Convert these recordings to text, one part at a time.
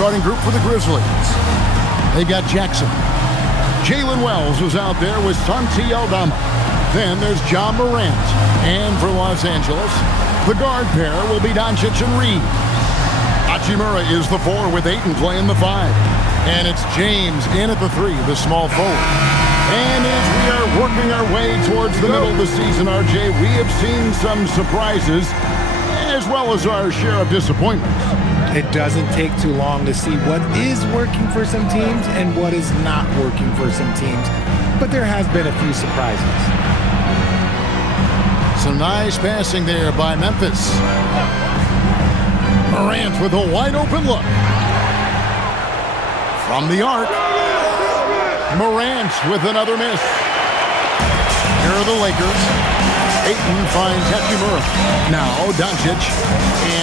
starting group for the Grizzlies. They got Jackson. Jalen Wells is out there with Santi Aldama. Then there's John Morant. And for Los Angeles, the guard pair will be Doncic and Reed. Hachimura is the 4 with Ayton playing the 5. And it's James in at the 3, the small forward. And as we are working our way towards the middle of the season, RJ, we have seen some surprises as well as our share of disappointments. It doesn't take too long to see what is working for some teams and what is not working for some teams. But there has been a few surprises. Some nice passing there by Memphis. Morant with a wide open look. From the arc. Morant with another miss. Here are the Lakers. Ayton finds Hachimura. Now Doncic.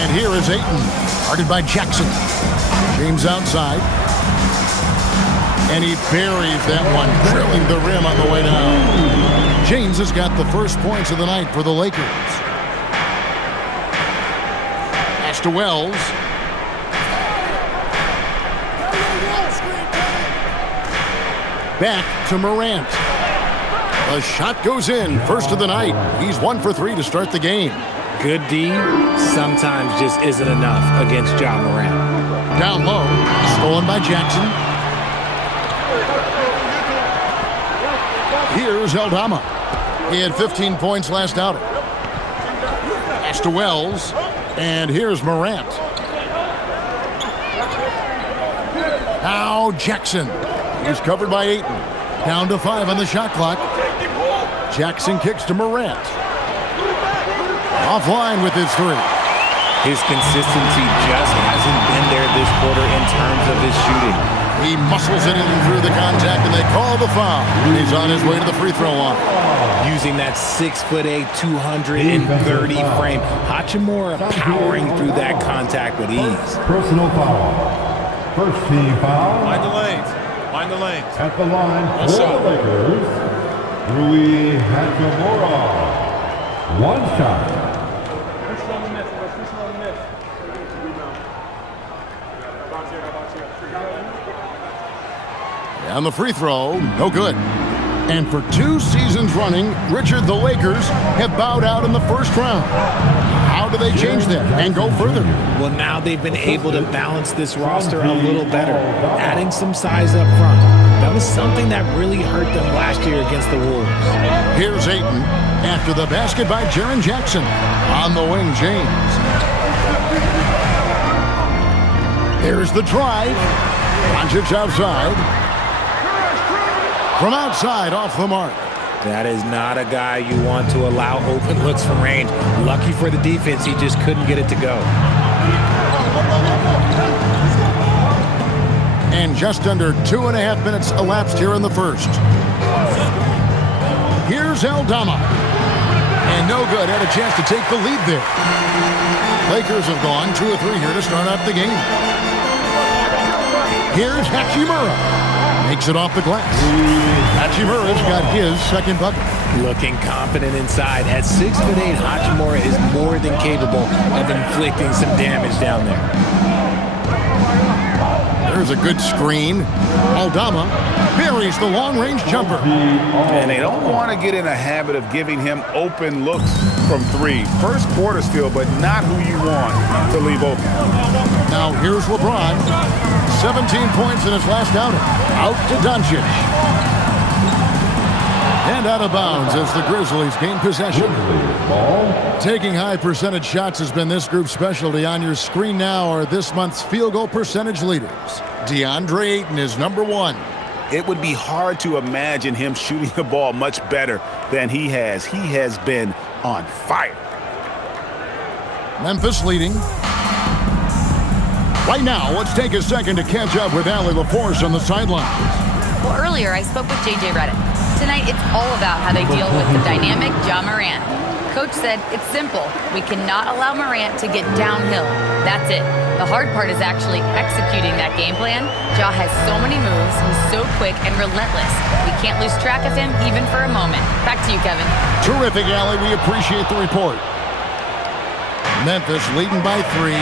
And here is Ayton. Guarded by Jackson. James outside. And he buries that one, drilling the rim on the way down. James has got the first points of the night for the Lakers. Pass to Wells. Back to Morant. The shot goes in. First of the night. He's 1 for 3 to start the game. Good D sometimes just isn't enough against John Morant. Down low. Stolen by Jackson. Here's Aldama. He had 15 points last outing. Pass to Wells. And here's Morant. Now Jackson. He's covered by Ayton. Down to 5 on the shot clock. Jackson kicks to Morant. Offline with his 3. His consistency just hasn't been there this quarter in terms of his shooting. He muscles it in through the contact, and they call the foul. He's on his way to the free throw line. Using that 6'8", 230 frame, Hachimura powering through that contact with ease. Personal foul. First team foul. Mind the lanes. Mind the lanes. At the line for the Lakers, Rui Hachimura. One shot. And the free throw, no good. And for 2 seasons running, Richard, the Lakers have bowed out in the first round. How do they change that and go further? Well, now they've been able to balance this roster a little better, adding some size up front. That was something that really hurt them last year against the Wolves. Here's Ayton after the basket by Jaren Jackson. On the wing, James. Here's the drive. Doncic outside. From outside, off the mark. That is not a guy you want to allow open looks from range. Lucky for the defense, he just couldn't get it to go. And just under 2.5 minutes elapsed here in the first. Here's Aldama. And no good. Had a chance to take the lead there. Lakers have gone 2 or 3 here to start out the game. Here's Hachimura. Makes it off the glass. Hachimura's got his second bucket. Looking confident inside. At 6'8", Hachimura is more than capable of inflicting some damage down there. There's a good screen. Aldama buries the long-range jumper. And they don't want to get in a habit of giving him open looks from 3. First quarter still, but not who you want to leave open. Now here's LeBron. 17 points in his last outing. Out to Doncic. And out of bounds as the Grizzlies gain possession. Taking high percentage shots has been this group's specialty. On your screen now are this month's field goal percentage leaders. DeAndre Ayton is number 1. It would be hard to imagine him shooting the ball much better than he has. He has been on fire. Memphis leading. Right now, let's take a second to catch up with Allie LaForce on the sidelines. Well, earlier I spoke with J.J. Redick. Tonight, it's all about how they deal with the dynamic John Morant. Coach said it's simple. We cannot allow Morant to get downhill. That's it. The hard part is actually executing that game plan. Ja has so many moves. He's so quick and relentless. We can't lose track of him even for a moment. Back to you, Kevin. Terrific, Allie. We appreciate the report. Memphis leading by 3.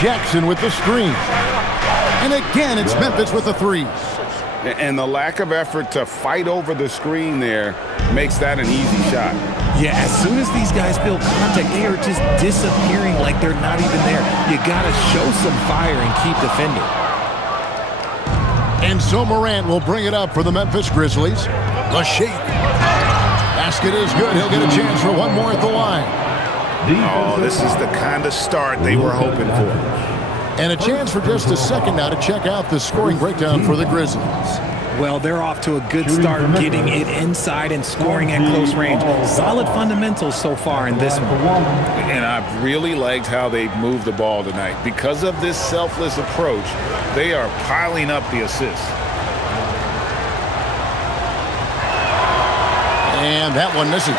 Jackson with the screen. And again, it's Memphis with the three. And the lack of effort to fight over the screen there makes that an easy shot. Yeah, as soon as these guys feel contact, they are just disappearing like they're not even there. You got to show some fire and keep defending. And so Morant will bring it up for the Memphis Grizzlies. The shake. Basket is good. He'll get a chance for one more at the line. Oh, this is the kind of start they were hoping for. And a chance for just a second now to check out the scoring breakdown for the Grizzlies. Well, they're off to a good start getting it inside and scoring at close range. Solid fundamentals so far in this one. And I've really liked how they've moved the ball tonight. Because of this selfless approach, they are piling up the assists. And that one misses.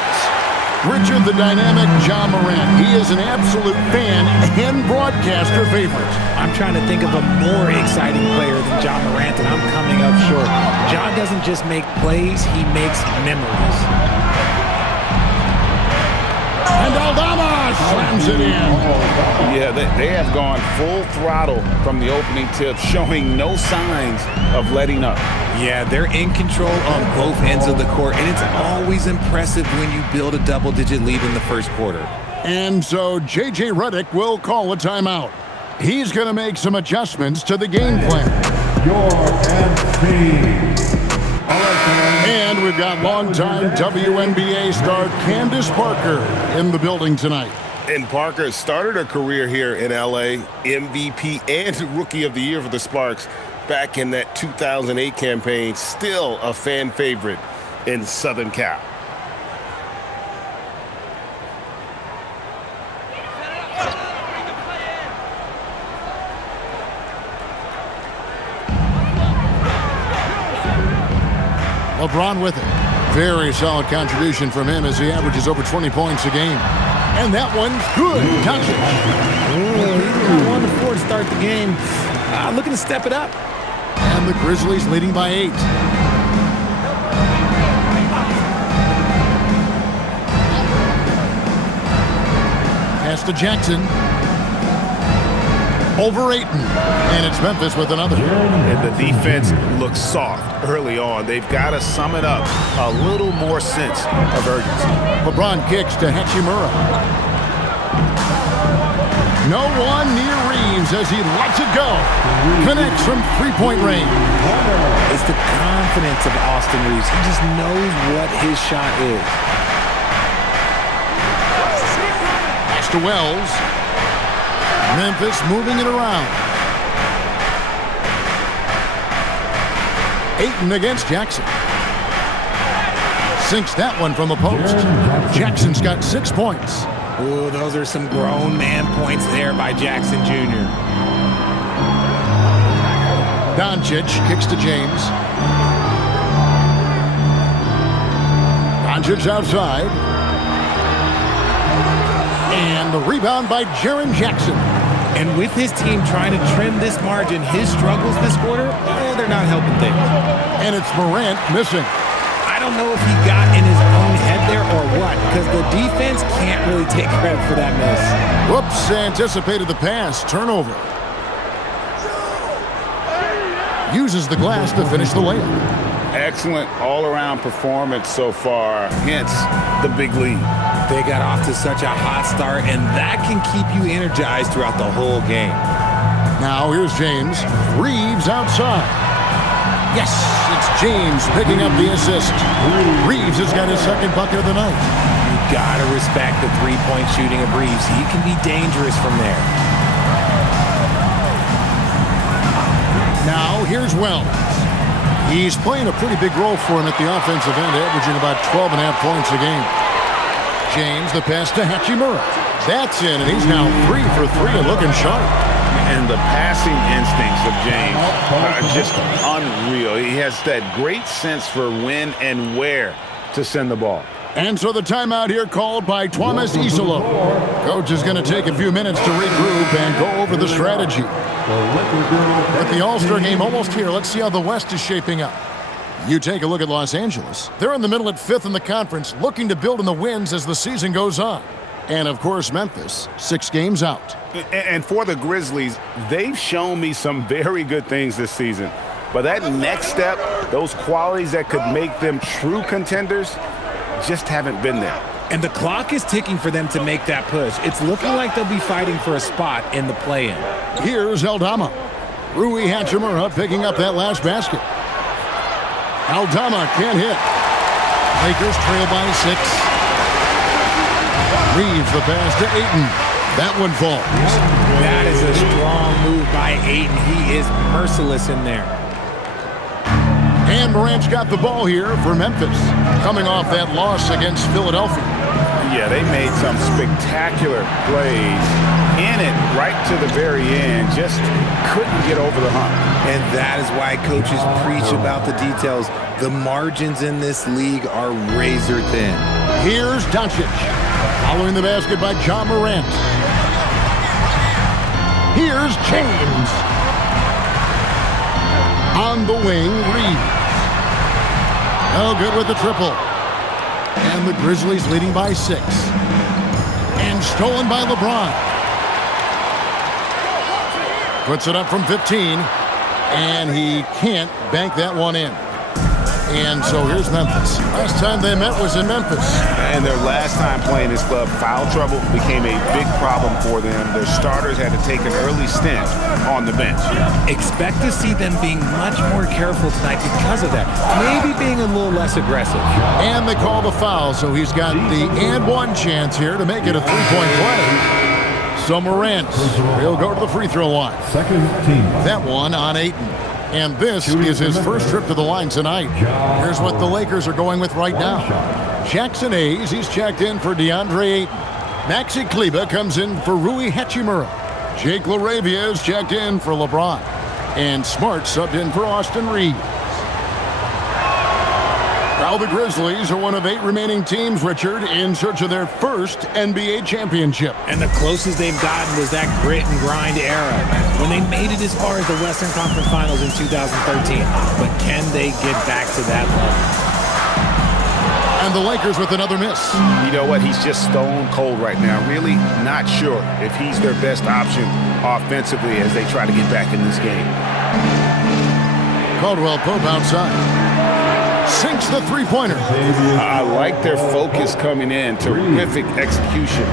Richard the Dynamic Ja Morant. He is an absolute fan and broadcaster favorite. I'm trying to think of a more exciting player than Ja Morant, and I'm coming up short. Ja doesn't just make plays, he makes memories. And Aldama slams it in. Yeah, they have gone full throttle from the opening tip, showing no signs of letting up. Yeah, they're in control on both ends of the court, and it's always impressive when you build a double-digit lead in the first quarter. And so J.J. Redick will call a timeout. He's going to make some adjustments to the game plan. Your MC. And we've got longtime WNBA star Candace Parker in the building tonight. And Parker started her career here in L.A., MVP and Rookie of the Year for the Sparks back in that 2008 campaign. Still a fan favorite in Southern Cal. LeBron with it. Very solid contribution from him as he averages over 20 points a game. And that one's good. Doncic. He's 1-4 to start the game. Looking to step it up. And the Grizzlies leading by 8. Pass to Jackson. Over Ayton. And it's Memphis with another. And the defense looks soft early on. They've got to sum it up. A little more sense of urgency. LeBron kicks to Hachimura. No one near Reeves as he lets it go. Connects from three-point range. It's the confidence of Austin Reeves. He just knows what his shot is. Pass to Wells. Memphis moving it around. Ayton against Jackson. Sinks that one from the post. Jackson's got 6 points. Ooh, those are some grown man points there by Jackson Jr. Doncic kicks to James. Doncic outside. And the rebound by Jaren Jackson. And with his team trying to trim this margin, his struggles this quarter, they're not helping things. And it's Morant missing. I don't know if he got in his own head there or what, because the defense can't really take credit for that miss. Whoops, anticipated the pass. Turnover. Uses the glass to finish the layup. Excellent all-around performance so far, hence the big lead. They got off to such a hot start, and that can keep you energized throughout the whole game. Now here's James. Reeves outside. Yes, it's James picking up the assist. Reeves has got his second bucket of the night. You gotta respect the three-point shooting of Reeves. He can be dangerous from there. Now here's Wells. He's playing a pretty big role for him at the offensive end, averaging about 12.5 points a game. James, the pass to Hachimura. That's in, and he's now 3 for 3 and looking sharp. And the passing instincts of James are just unreal. He has that great sense for when and where to send the ball. And so the timeout here called by Thomas Isolo. Coach is going to take a few minutes to regroup and go over the strategy. With the All-Star game almost here, let's see how the West is shaping up. You take a look at Los Angeles. They're in the middle at 5th in the conference, looking to build in the wins as the season goes on. And, of course, Memphis, 6 games out. And for the Grizzlies, they've shown me some very good things this season. But that next step, those qualities that could make them true contenders, just haven't been there. And the clock is ticking for them to make that push. It's looking like they'll be fighting for a spot in the play-in. Here's Aldama. Rui Hachimura picking up that last basket. Aldama can't hit. Lakers trail by 6. Reeves the pass to Ayton. That one falls. That is a strong move by Ayton. He is merciless in there. And Morant's got the ball here for Memphis, coming off that loss against Philadelphia. Yeah, they made some spectacular plays in it right to the very end. Just couldn't get over the hump. And that is why coaches preach about the details. The margins in this league are razor thin. Here's Doncic, following the basket by John Morant. Here's James. On the wing, Reeves. No good with the triple. And the Grizzlies leading by 6. And stolen by LeBron. Puts it up from 15. And he can't bank that one in. And so here's Memphis. Last time they met was in Memphis. And their last time playing this club, foul trouble became a big problem for them. Their starters had to take an early stint on the bench. Expect to see them being much more careful tonight because of that. Maybe being a little less aggressive. And they call the foul, so he's got the and one chance here to make it a 3-point play. So Morant, he'll go to the free throw line. Second team. That one on Ayton. And this is his first trip to the line tonight. Here's what the Lakers are going with right now. Jackson Hayes, he's checked in for DeAndre Ayton. Maxi Kleber comes in for Rui Hachimura. Jake LaRavia is checked in for LeBron. And Smart subbed in for Austin Reeves. Now the Grizzlies are one of 8 remaining teams, Richard, in search of their first NBA championship. And the closest they've gotten was that grit and grind era when they made it as far as the Western Conference Finals in 2013. But can they get back to that level? And the Lakers with another miss. You know what? He's just stone cold right now. Really not sure if he's their best option offensively as they try to get back in this game. Caldwell Pope outside. Sinks the three-pointer. I like their focus coming in. Terrific execution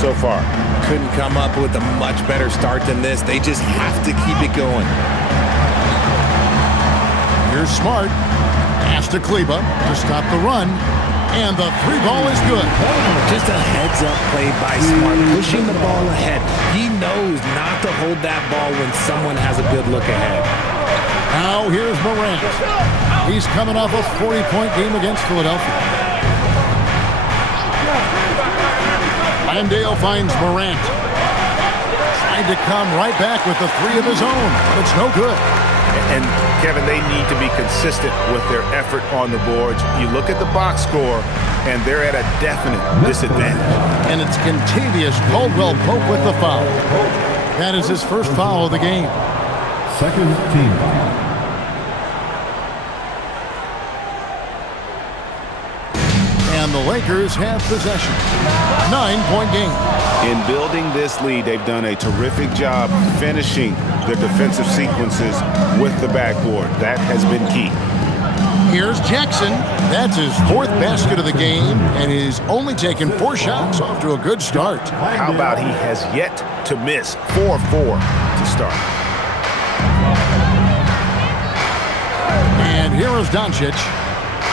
so far. Couldn't come up with a much better start than this. They just have to keep it going. Here's Smart. Pass to Kleber to stop the run. And the 3 ball is good. Just a heads-up play by Smart, pushing the ball ahead. He knows not to hold that ball when someone has a good look ahead. Now here's Morant. He's coming off a 40-point game against Philadelphia. Landale finds Morant. Tried to come right back with the 3 of his own, but it's no good. And, Kevin, they need to be consistent with their effort on the boards. You look at the box score, and they're at a definite disadvantage. And it's Kentavious Caldwell Pope with the foul. That is his first foul of the game. Second team foul. And the Lakers have possession. 9-point game. In building this lead, they've done a terrific job finishing their defensive sequences with the backboard. That has been key. Here's Jackson. That's his 4th basket of the game, and he's only taken 4 shots. Off to a good start. How about he has yet to miss 4-4 to start? And here is Doncic.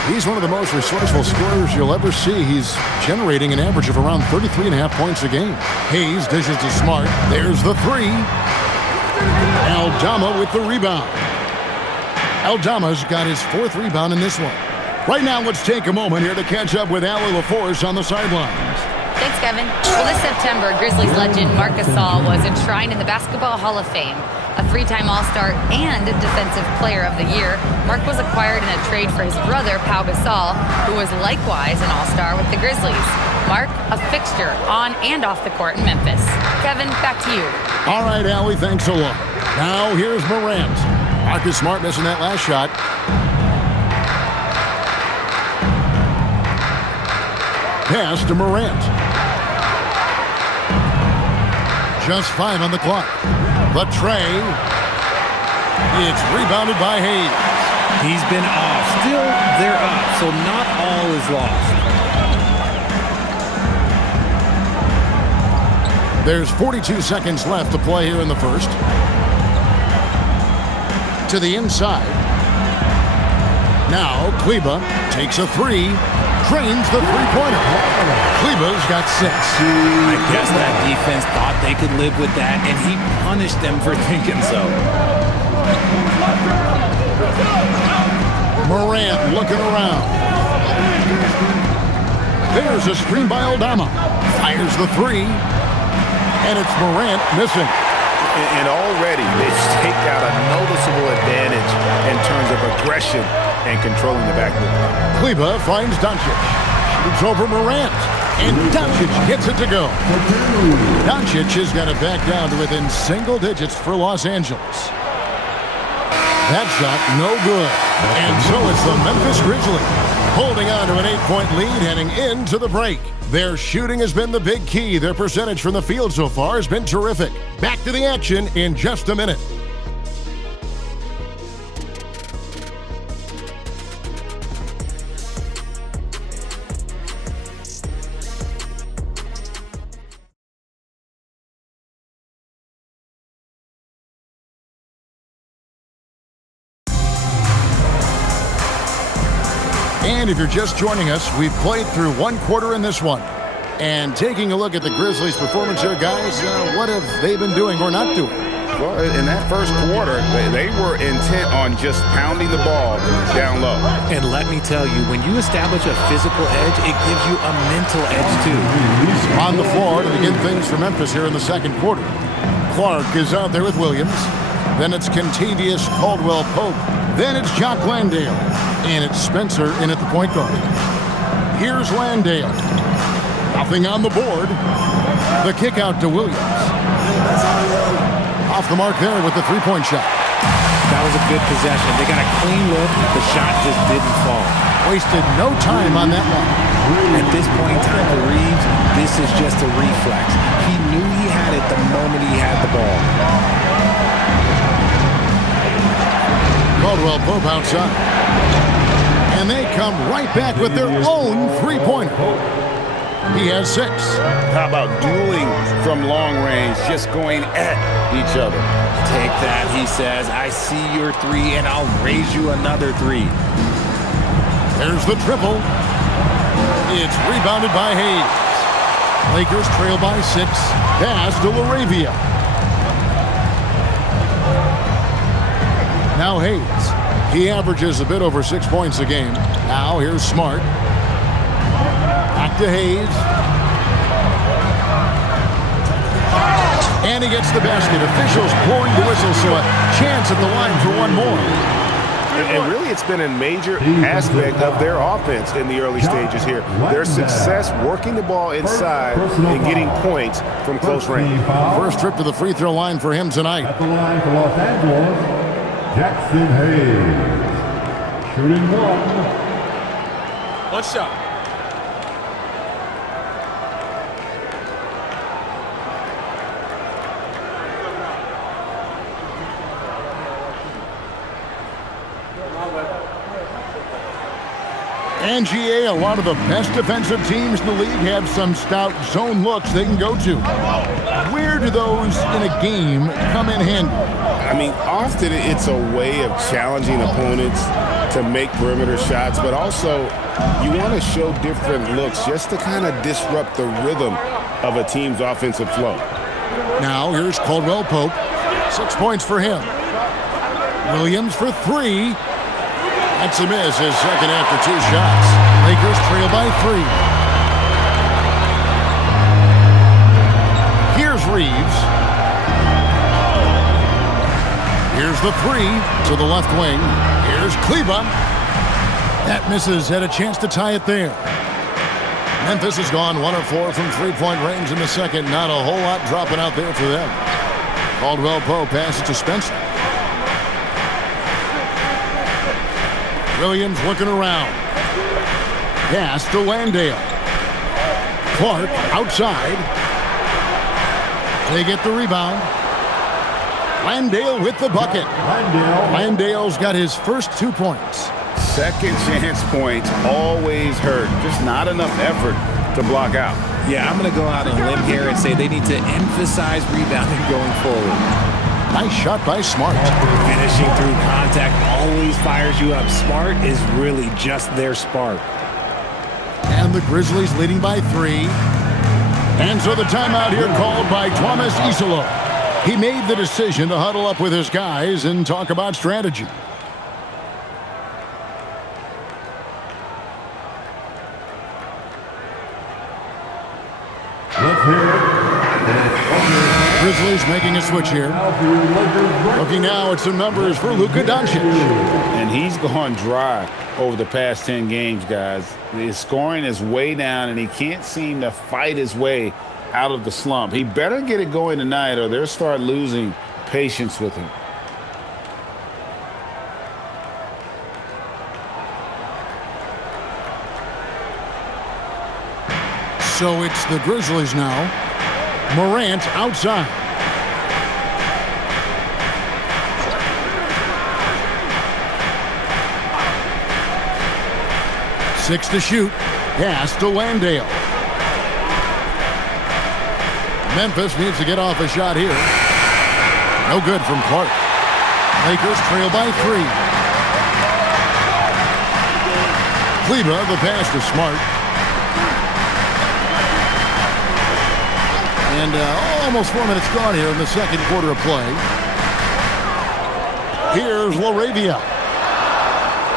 He's one of the most resourceful scorers you'll ever see. He's generating an average of around 33.5 points a game. Hayes dishes to Smart. There's the 3. Aldama with the rebound. Aldama's got his 4th rebound in this one. Right now, let's take a moment here to catch up with Allie LaForce on the sidelines. Thanks, Kevin. Well, this September, Grizzlies legend Marc Gasol was enshrined in the Basketball Hall of Fame. A 3-time All-Star and Defensive Player of the Year, Marc was acquired in a trade for his brother, Pau Gasol, who was likewise an All-Star with the Grizzlies. Marc, a fixture on and off the court in Memphis. Kevin, back to you. All right, Allie, thanks a lot. Now here's Morant. Marcus Smart missing that last shot. Pass to Morant. Just 5 on the clock. But Trey, it's rebounded by Hayes. He's been off. Still, they're up, so not all is lost. There's 42 seconds left to play here in the first. To the inside. Now, Kleba takes a three. Drains the three-pointer. Kleba's got 6. I guess that defense thought they could live with that, and he punished them for thinking so. Morant looking around. There's a screen by Aldama. Fires the three. And it's Morant missing. And already they've staked out a noticeable advantage in terms of aggression and controlling the backcourt. Kleba finds Doncic. Shoots over Morant. And Doncic gets it to go. Doncic has got it back down to within single digits for Los Angeles. That shot, no good. And so it's the Memphis Grizzlies holding on to an 8-point lead heading into the break. Their shooting has been the big key. Their percentage from the field so far has been terrific. Back to the action in just a minute. And if you're just joining us, we've played through one quarter in this one. And taking a look at the Grizzlies' performance here, guys, what have they been doing or not doing? Well, in that first quarter, they were intent on just pounding the ball down low. And let me tell you, when you establish a physical edge, it gives you a mental edge, too. On the floor to begin things for Memphis here in the second quarter. Clark is out there with Williams. Then it's Contavious Caldwell-Pope. Then it's Jock Landale. And it's Spencer in at the point guard. Here's Landale. Nothing on the board. The kick out to Williams. Off the mark there with the three-point shot. That was a good possession. They got a clean look. The shot just didn't fall. Wasted no time on that one. At this point in time for Reeves, this is just a reflex. He knew he had it the moment he had the ball. Caldwell-Pope outside. And they come right back with their own three-pointer. He has 6. How about dueling from long range, just going at each other? Take that, he says. I see your 3, and I'll raise you another 3. There's the triple. It's rebounded by Hayes. Lakers trail by 6. Pass to LaRavia. Now Hayes. He averages a bit over 6 points a game. Now here's Smart. Back to Hayes. And he gets the basket. Officials blowing the whistle, so a chance at the line for one more. And really, it's been a major aspect of their offense in the early stages here. Their success working the ball inside and getting points from close range. First trip to the free throw line for him tonight. At the line for Los Angeles, Jackson Hayes. Shooting 1. One shot. NGA, a lot of the best defensive teams in the league have some stout zone looks they can go to. Where do those in a game come in handy? I mean, often it's a way of challenging opponents to make perimeter shots, but also you want to show different looks just to kind of disrupt the rhythm of a team's offensive flow. Now here's Caldwell-Pope. 6 points for him. Williams for 3. That's a miss, his second after 2 shots. Lakers trail by 3. Here's Reeves. Here's the 3 to the left wing. Here's Kleba. That misses, had a chance to tie it there. Memphis has gone 1 of 4 from three-point range in the second. Not a whole lot dropping out there for them. Caldwell-Pope passes to Spencer. Williams looking around. Pass to Landale. Clark outside. They get the rebound. Landale with the bucket. Landale's got his first 2 points. Second chance points always hurt. Just not enough effort to block out. Yeah, I'm going to go out on a limb here and say they need to emphasize rebounding going forward. Nice shot by Smart. Finishing through contact always fires you up. Smart is really just their spark. And the Grizzlies leading by 3. And so the timeout here called by Thomas Isolo. He made the decision to huddle up with his guys and talk about strategy. Let's hear it. Grizzlies making a switch here. Looking now at some numbers for Luka Doncic. And he's gone dry over the past 10 games, guys. His scoring is way down, and he can't seem to fight his way out of the slump. He better get it going tonight, or they'll start losing patience with him. So it's the Grizzlies now. Morant outside. Six to shoot. Pass to Landale. Memphis needs to get off a shot here. No good from Clark. Lakers trail by 3. Kleba, the pass to Smart. And almost 4 minutes gone here in the second quarter of play. Here's LaRavia.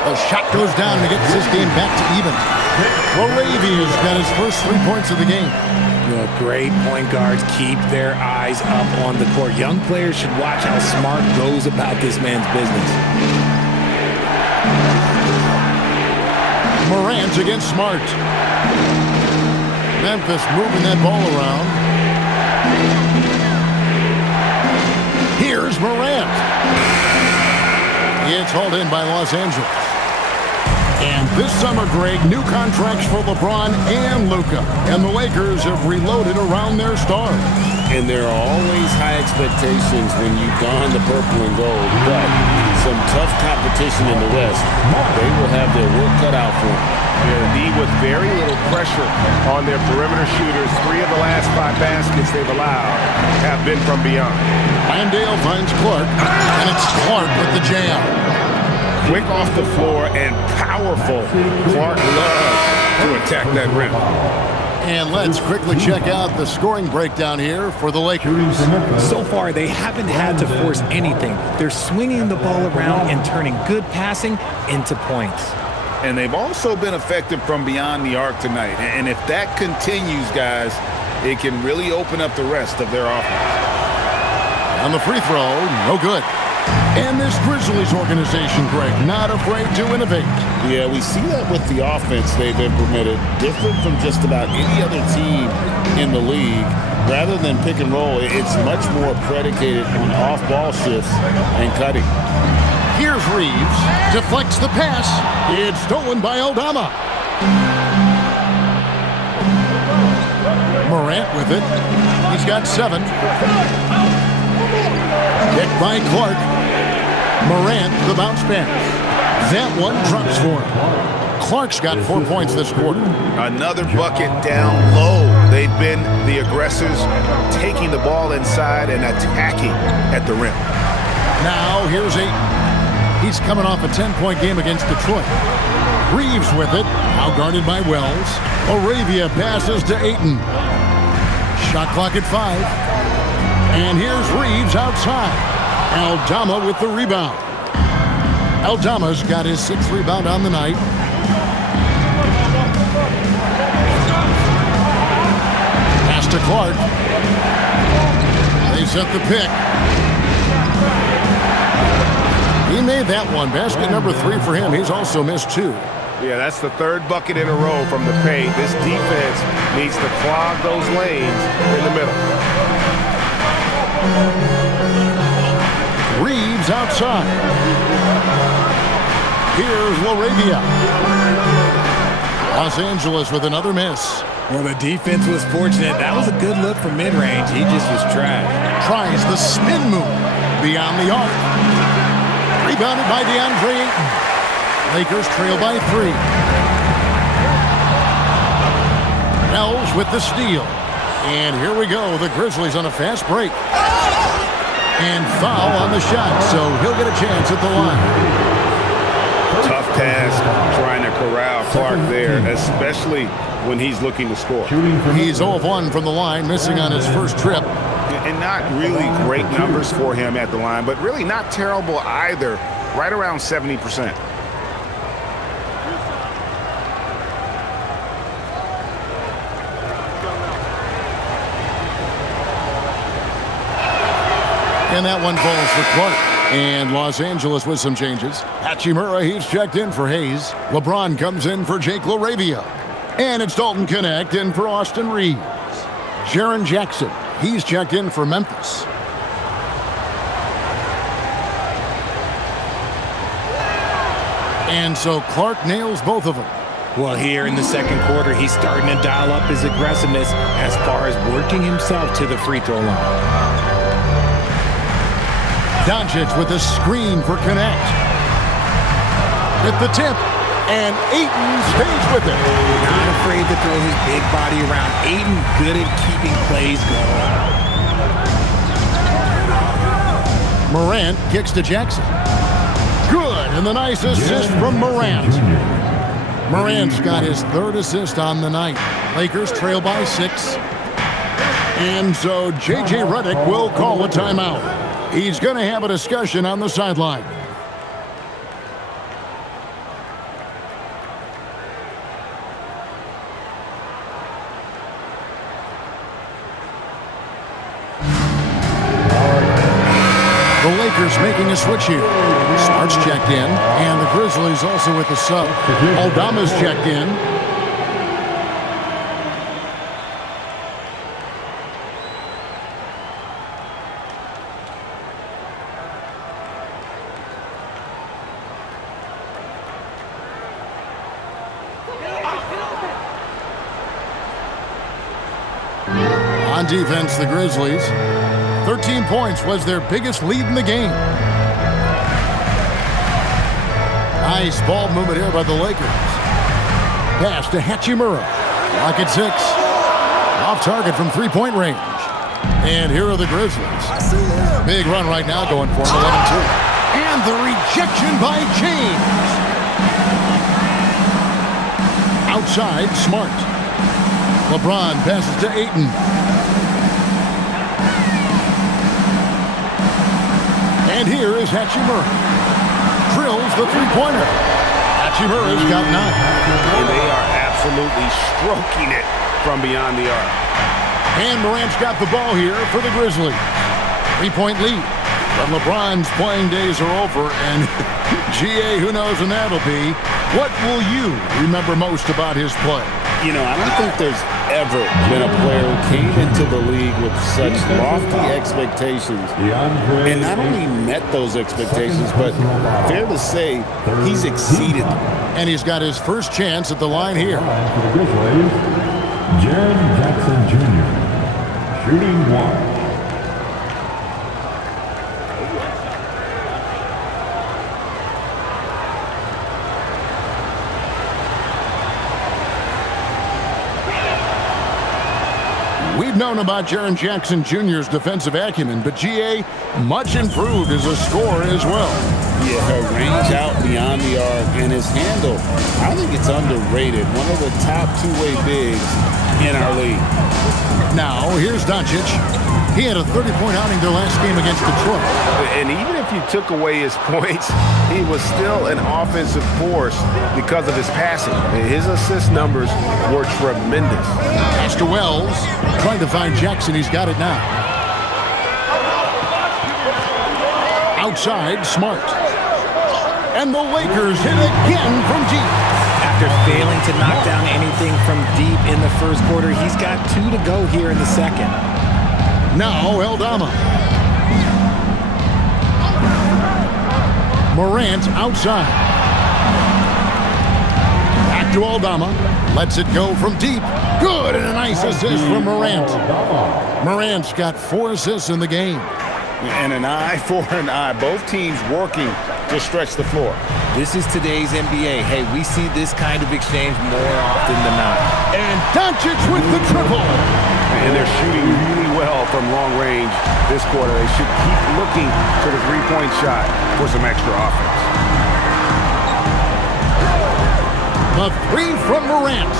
The shot goes down and it gets this game back to even. LaRavia's got his first 3 points of the game. Great point guards keep their eyes up on the court. Young players should watch how Smart goes about this man's business. Morant against Smart. Memphis moving that ball around. Here's Morant. It's hauled in by Los Angeles. And this summer, Greg, new contracts for LeBron and Luka. And the Lakers have reloaded around their stars. And there are always high expectations when you don the purple and gold, but some tough competition in the West. They will have their work cut out for them. Indeed, with very little pressure on their perimeter shooters, 3 of the last 5 baskets they've allowed have been from beyond. Landale finds Clark, and it's Clark with the jam. Quick off the floor and powerful. Clark loves to attack that rim. And let's quickly check out the scoring breakdown here for the Lakers. So far, they haven't had to force anything. They're swinging the ball around and turning good passing into points. And they've also been effective from beyond the arc tonight. And if that continues, guys, it can really open up the rest of their offense. On the free throw, no good. And this Grizzlies organization, Greg, not afraid to innovate. Yeah, we see that with the offense they've implemented, different from just about any other team in the league. Rather than pick and roll, it's much more predicated on off-ball shifts and cutting. Here's Reeves, deflects the pass. It's stolen by Aldama. Morant with it. He's got 7. Kicked by Clark. Morant, the bounce pass. That one drops for him. Clark's got 4 points this quarter. Another bucket down low. They've been the aggressors, taking the ball inside and attacking at the rim. Now here's Ayton. He's coming off a 10-point game against Detroit. Reeves with it, now guarded by Wells. LaRavia passes to Ayton. Shot clock at 5. And here's Reeves outside. Aldama with the rebound. Aldama's got his 6th rebound on the night. Pass to Clark. They set the pick. He made that one. Basket number 3 for him. He's also missed 2. Yeah, that's the 3rd bucket in a row from the paint. This defense needs to clog those lanes in the middle. Reeves outside. Here's LaRavia. Los Angeles with another miss. Well, the defense was fortunate. That was a good look from mid-range. He just was trash. Tries the spin move beyond the arc. Rebounded by DeAndre Ayton. Lakers trail by 3. Wells with the steal. And here we go. The Grizzlies on a fast break. And foul on the shot, so he'll get a chance at the line. Tough task trying to corral Clark there, especially when he's looking to score. He's 0 of 1 from the line, missing on his first trip. And not really great numbers for him at the line, but really not terrible either, right around 70%. And that one falls for Clark. And Los Angeles with some changes. Hachimura, he's checked in for Hayes. LeBron comes in for Jake LaRavia. And it's Dalton Connect in for Austin Reeves. Jaren Jackson, he's checked in for Memphis. And so Clark nails both of them. Well, here in the second quarter, he's starting to dial up his aggressiveness as far as working himself to the free throw line. Doncic with a screen for Connect. At the tip, and Ayton stays with it. Not afraid to throw his big body around. Ayton good at keeping plays going. Morant kicks to Jackson. Good, and the nice assist from Morant. Morant's got his 3rd assist on the night. Lakers trail by 6. And so J.J. Redick will call a timeout. He's going to have a discussion on the sideline. The Lakers making a switch here. Smart's checked in, and the Grizzlies also with the sub. Aldama's checked in. On defense, the Grizzlies. 13 points was their biggest lead in the game. Nice ball movement here by the Lakers. Pass to Hachimura. Lock at 6. Off target from three-point range. And here are the Grizzlies. Big run right now going for an 11-2. And the rejection by James. Outside, Smart. LeBron passes to Ayton. And here is Hachimura. Drills the three-pointer. Hachimura's got 9. And they are absolutely stroking it from beyond the arc. And Morant's got the ball here for the Grizzlies. 3-point lead. But LeBron's playing days are over, and GA, who knows when that'll be. What will you remember most about his play? You know, I don't think there's ever been a player who came into the league with such lofty expectations and not only met those expectations, but fair to say, he's exceeded. And he's got his first chance at the line here. For the Grizzlies, Jaren Jackson Jr., shooting 1. We've known about Jaren Jackson Jr.'s defensive acumen, but GA much improved as a scorer as well. Yeah, her range out beyond the arc and his handle, I think it's underrated. One of the top two-way bigs in our league. Now, here's Doncic. He had a 30-point outing their last game against Detroit. And even if you took away his points, he was still an offensive force because of his passing. His assist numbers were tremendous. Pass to Wells, trying to find Jackson. He's got it now. Outside, Smart. And the Lakers hit again from deep. After failing to knock down anything from deep in the first quarter, he's got 2 to go here in the second. Now, Aldama. Morant outside. Back to Aldama. Lets it go from deep. Good, and a nice assist from Morant. Morant's got 4 assists in the game. And an eye for an eye. Both teams working to stretch the floor. This is today's NBA. Hey, we see this kind of exchange more often than not. And Doncic with the triple. And they're shooting really well from long range this quarter. They should keep looking to the three-point shot for some extra offense. The 3 from Morant.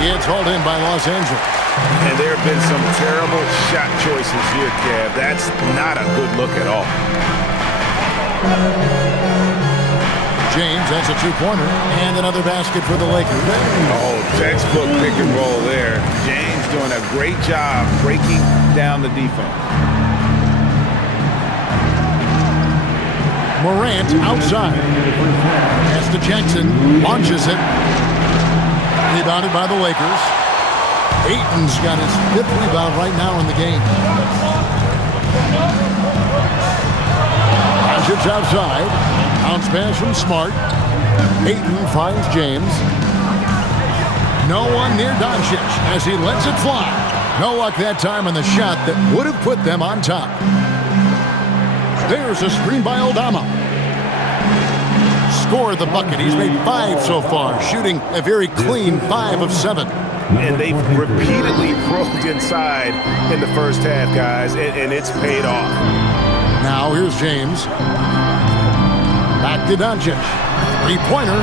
It's hauled in by Los Angeles. And there have been some terrible shot choices here, Kev. That's not a good look at all. James, that's a 2-pointer. And another basket for the Lakers. Oh, textbook pick and roll there. James doing a great job breaking down the defense. Morant outside. Pass to Jackson. Launches it. Rebounded by the Lakers. Ayton's got his 5th rebound right now in the game. Doncic outside. Bounce pass from Smart. Ayton finds James. No one near Doncic as he lets it fly. No luck that time on the shot that would have put them on top. There's a screen by Aldama. Scored the bucket. He's made 5 so far, shooting a very clean 5 of 7. And they've repeatedly broke inside in the first half, guys, and it's paid off. Now here's James. Back to Doncic. 3-pointer.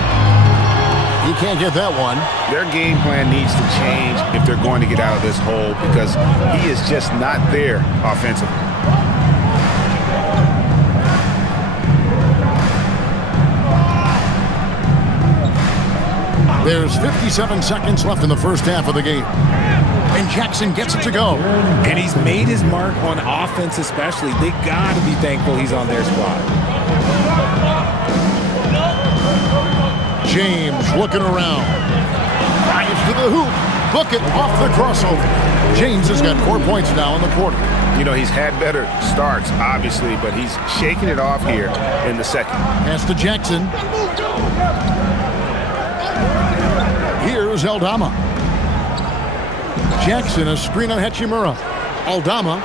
He can't get that one. Their game plan needs to change if they're going to get out of this hole because he is just not there offensively. There's 57 seconds left in the first half of the game. And Jackson gets it to go. And he's made his mark on offense especially. They got to be thankful he's on their squad. James looking around. Drives to the hoop. Bucket off the crossover. James has got 4 points now in the quarter. You know, he's had better starts, obviously, but he's shaking it off here in the second. Pass to Jackson. Here's Aldama. Jackson, a screen on Hachimura. Aldama,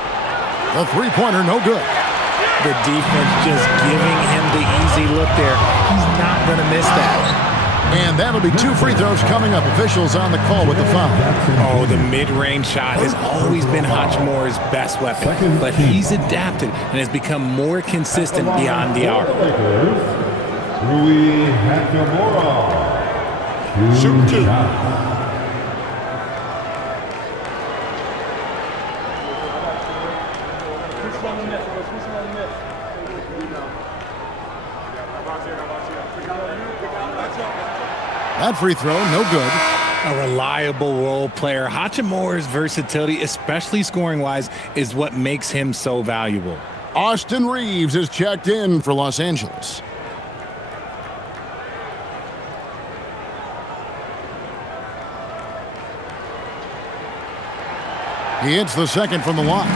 the 3-pointer, no good. The defense just giving him the easy look there. He's not going to miss that. And that'll be 2 free throws coming up. Officials on the call with the foul. Oh, the mid-range shot has always been Hachimura's best weapon, but he's adapted and has become more consistent beyond the arc. Rui Hachimura. Shoot 2. That free throw, no good. A reliable role player. Hachimura's versatility, especially scoring-wise, is what makes him so valuable. Austin Reeves is checked in for Los Angeles. He hits the second from the line.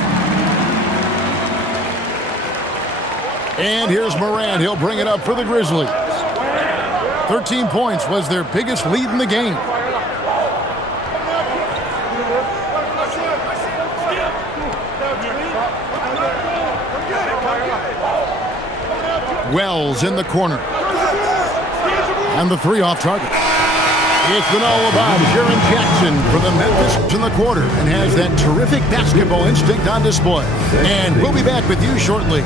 And here's Morant. He'll bring it up for the Grizzlies. 13 points was their biggest lead in the game. Wells in the corner. And the 3 off target. It's been all about Jaren Jackson for the Memphis in the quarter and has that terrific basketball instinct on display. And we'll be back with you shortly.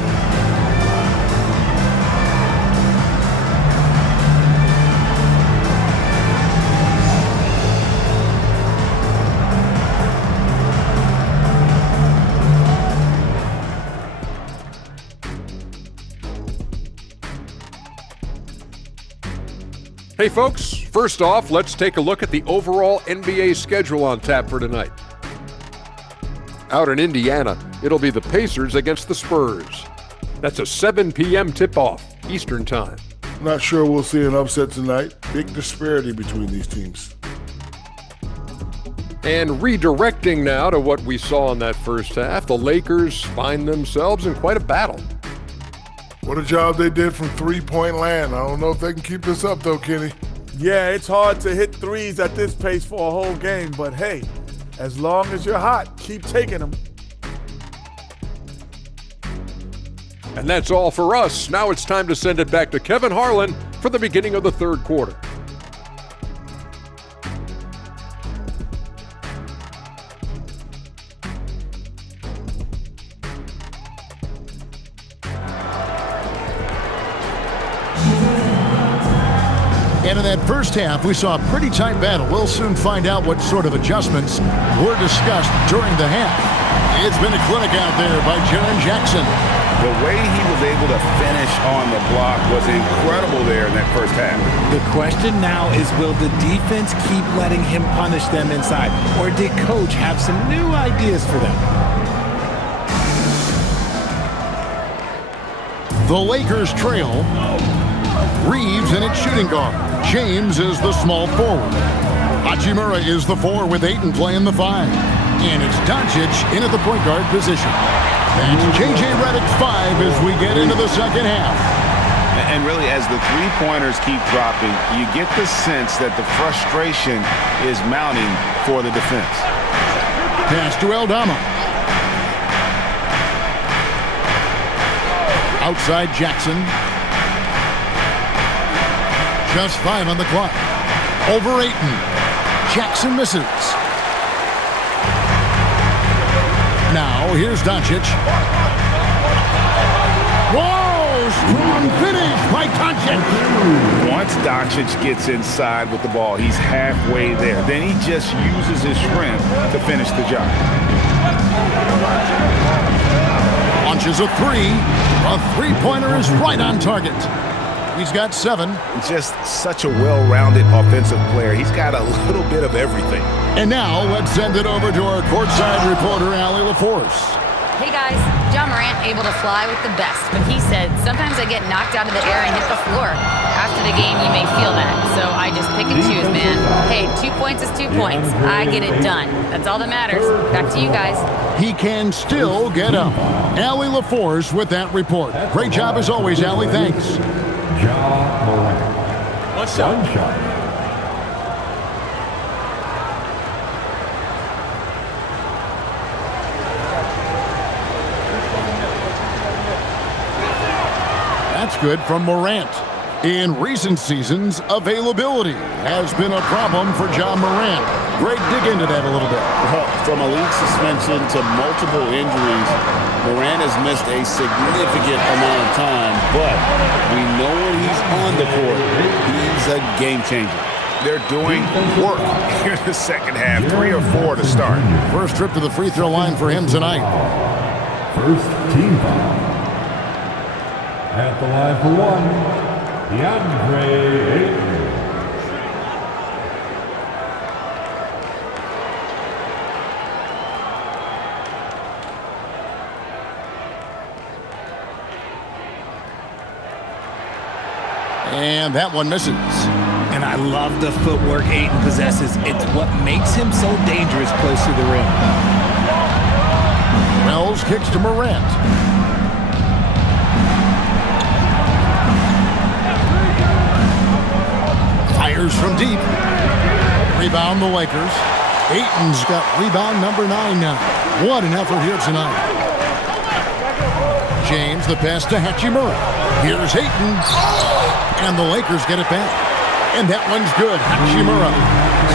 Hey folks, first off, let's take a look at the overall NBA schedule on tap for tonight. Out in Indiana, it'll be the Pacers against the Spurs. That's a 7 p.m. tip-off, Eastern Time. Not sure we'll see an upset tonight. Big disparity between these teams. And redirecting now to what we saw in that first half, the Lakers find themselves in quite a battle. What a job they did from three-point land. I don't know if they can keep this up, though, Kenny. Yeah, it's hard to hit threes at this pace for a whole game, but hey, as long as you're hot, keep taking them. And that's all for us. Now it's time to send it back to Kevin Harlan for the beginning of the third quarter. And in that first half, we saw a pretty tight battle. We'll soon find out what sort of adjustments were discussed during the half. It's been a clinic out there by Jaren Jackson. The way he was able to finish on the block was incredible there in that first half. The question now is, will the defense keep letting him punish them inside? Or did Coach have some new ideas for them? The Lakers trail. Reeves in its shooting guard. James is the small forward. Hachimura is the 4 with Ayton playing the 5. And it's Doncic in at the point guard position. That's J.J. Redick's 5 as we get into the second half. And really, as the three-pointers keep dropping, you get the sense that the frustration is mounting for the defense. Pass to Aldama. Outside Jackson. Just 5 on the clock. Over Ayton. Jackson misses. Now, here's Doncic. Whoa! Strong finish by Doncic. Once Doncic gets inside with the ball, he's halfway there. Then he just uses his strength to finish the job. Launches a 3. A three-pointer is right on target. He's got 7. Just such a well-rounded offensive player. He's got a little bit of everything. And now let's send it over to our courtside reporter, Allie LaForce. Hey guys, John Morant able to fly with the best, but he said, sometimes I get knocked out of the air and hit the floor. After the game, you may feel that, so I just pick and choose, man. Hey, 2 points is 2 points. I get it done. That's all that matters. Back to you guys. He can still get up. Allie LaForce with that report. Great job as always, Allie. Thanks. John Morant. One shot. That's good from Morant. In recent seasons, availability has been a problem for John Morant. Greg, dig into that a little bit. From a league suspension to multiple injuries, Morant has missed a significant amount of time, but we know when he's on the court, he's a game changer. They're doing work here in the second half, 3 or 4 to start. First trip to the free throw line for him tonight. First team foul. At the line for 1, DeAndre Ayton. And that one misses. And I love the footwork Ayton possesses. It's what makes him so dangerous close to the rim. Wells kicks to Morant. Fires from deep. Rebound the Lakers. Ayton's got rebound number 9 now. What an effort here tonight. James, the pass to Hachimura. Here's Ayton. And the Lakers get it back. And that one's good. Hachimura.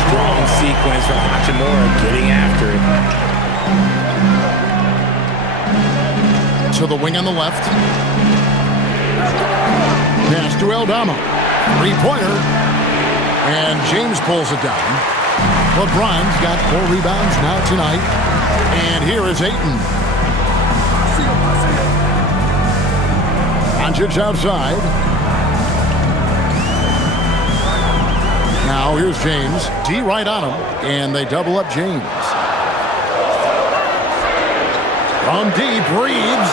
Strong sequence from Hachimura getting after it. To the wing on the left. Pass to Aldama. Three-pointer. And James pulls it down. LeBron's got 4 rebounds now tonight. And here is Ayton. Doncic outside. Now here's James. D right on him. And they double up James. From deep, Reeves.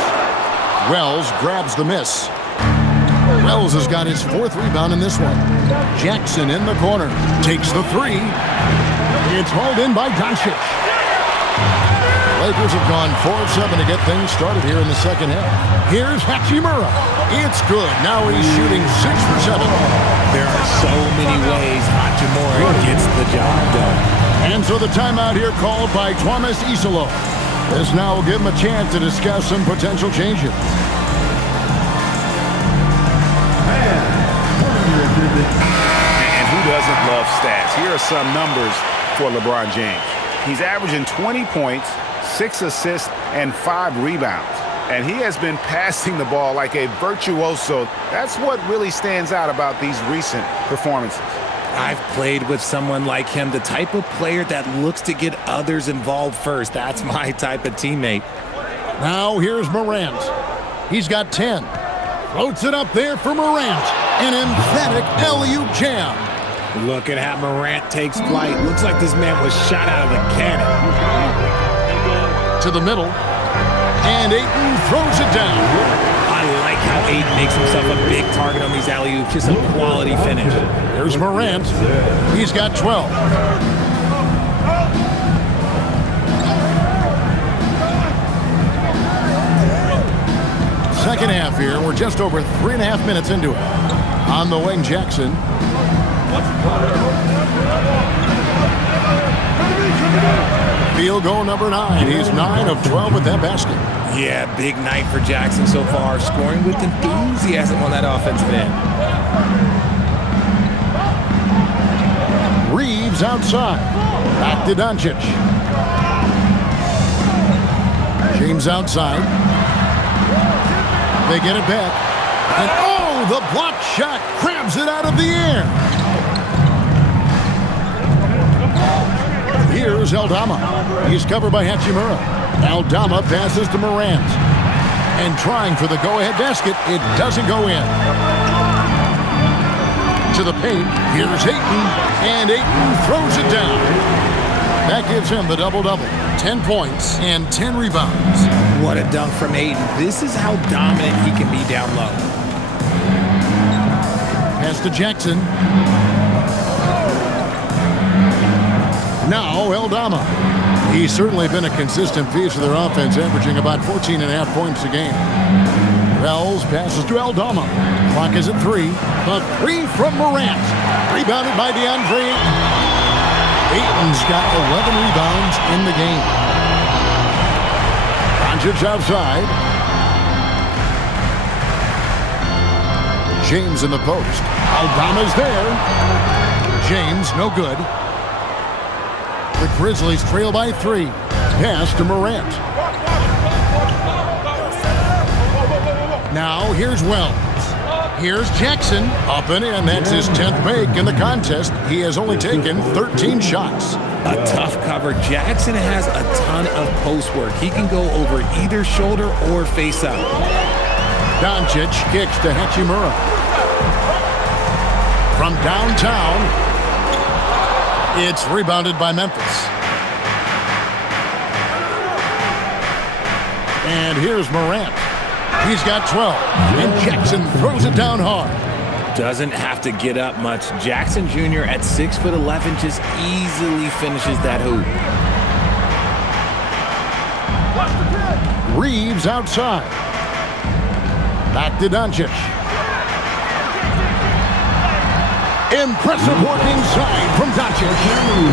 Wells grabs the miss. Wells has got his 4th rebound in this one. Jackson in the corner. Takes the 3. It's hauled in by Doncic. Lakers have gone 4 of 7 to get things started here in the second half. Here's Hachimura. It's good. Now he's shooting 6 for 7. There are so many ways Hachimura gets the job done. And so the timeout here called by Thomas Isolo. This now will give him a chance to discuss some potential changes. And who doesn't love stats? Here are some numbers for LeBron James. He's averaging 20 points, 6 assists, and 5 rebounds. And he has been passing the ball like a virtuoso. That's what really stands out about these recent performances. I've played with someone like him, the type of player that looks to get others involved first. That's my type of teammate. Now here's Morant. He's got 10. Floats it up there for Morant. An emphatic alley-oop jam. Look at how Morant takes flight. Looks like this man was shot out of a cannon. To the middle. And Ayton throws it down. I like how Ayton makes himself a big target on these alley-oops. Just a quality finish. Here's Morant. He's got 12. Second half here. We're just over 3.5 minutes into it. On the wing, Jackson. Field goal number 9. He's 9 of 12 with that basket. Yeah, big night for Jackson so far. Scoring with enthusiasm on that offensive end. Reeves outside. Back to Doncic. James outside. They get it back. And oh, the block shot grabs it out of the air. Here's Aldama. He's covered by Hachimura. Aldama passes to Morant. And trying for the go-ahead basket, it doesn't go in. To the paint, here's Ayton. And Ayton throws it down. That gives him the double-double. 10 points and 10 rebounds. What a dunk from Ayton. This is how dominant he can be down low. Pass to Jackson. Now Aldama. He's certainly been a consistent piece of their offense, averaging about 14.5 points a game. Wells passes to Aldama. Clock is at 3. The 3 from Morant. Rebounded by DeAndre Ayton. Ayton's got 11 rebounds in the game. Doncic outside. James in the post. Aldama's there. James, no good. The Grizzlies trail by 3. Pass to Morant. Now here's Wells. Here's Jackson. Up and in. That's his 10th make in the contest. He has only taken 13 shots. A tough cover. Jackson has a ton of post work. He can go over either shoulder or face up. Doncic kicks to Hachimura. From downtown, it's rebounded by Memphis. And here's Morant. He's got 12. And Jackson throws it down hard. Doesn't have to get up much. Jackson Jr. at 6'11" just easily finishes that hoop. Reeves outside. Back to Doncic. Impressive work inside from Doncic.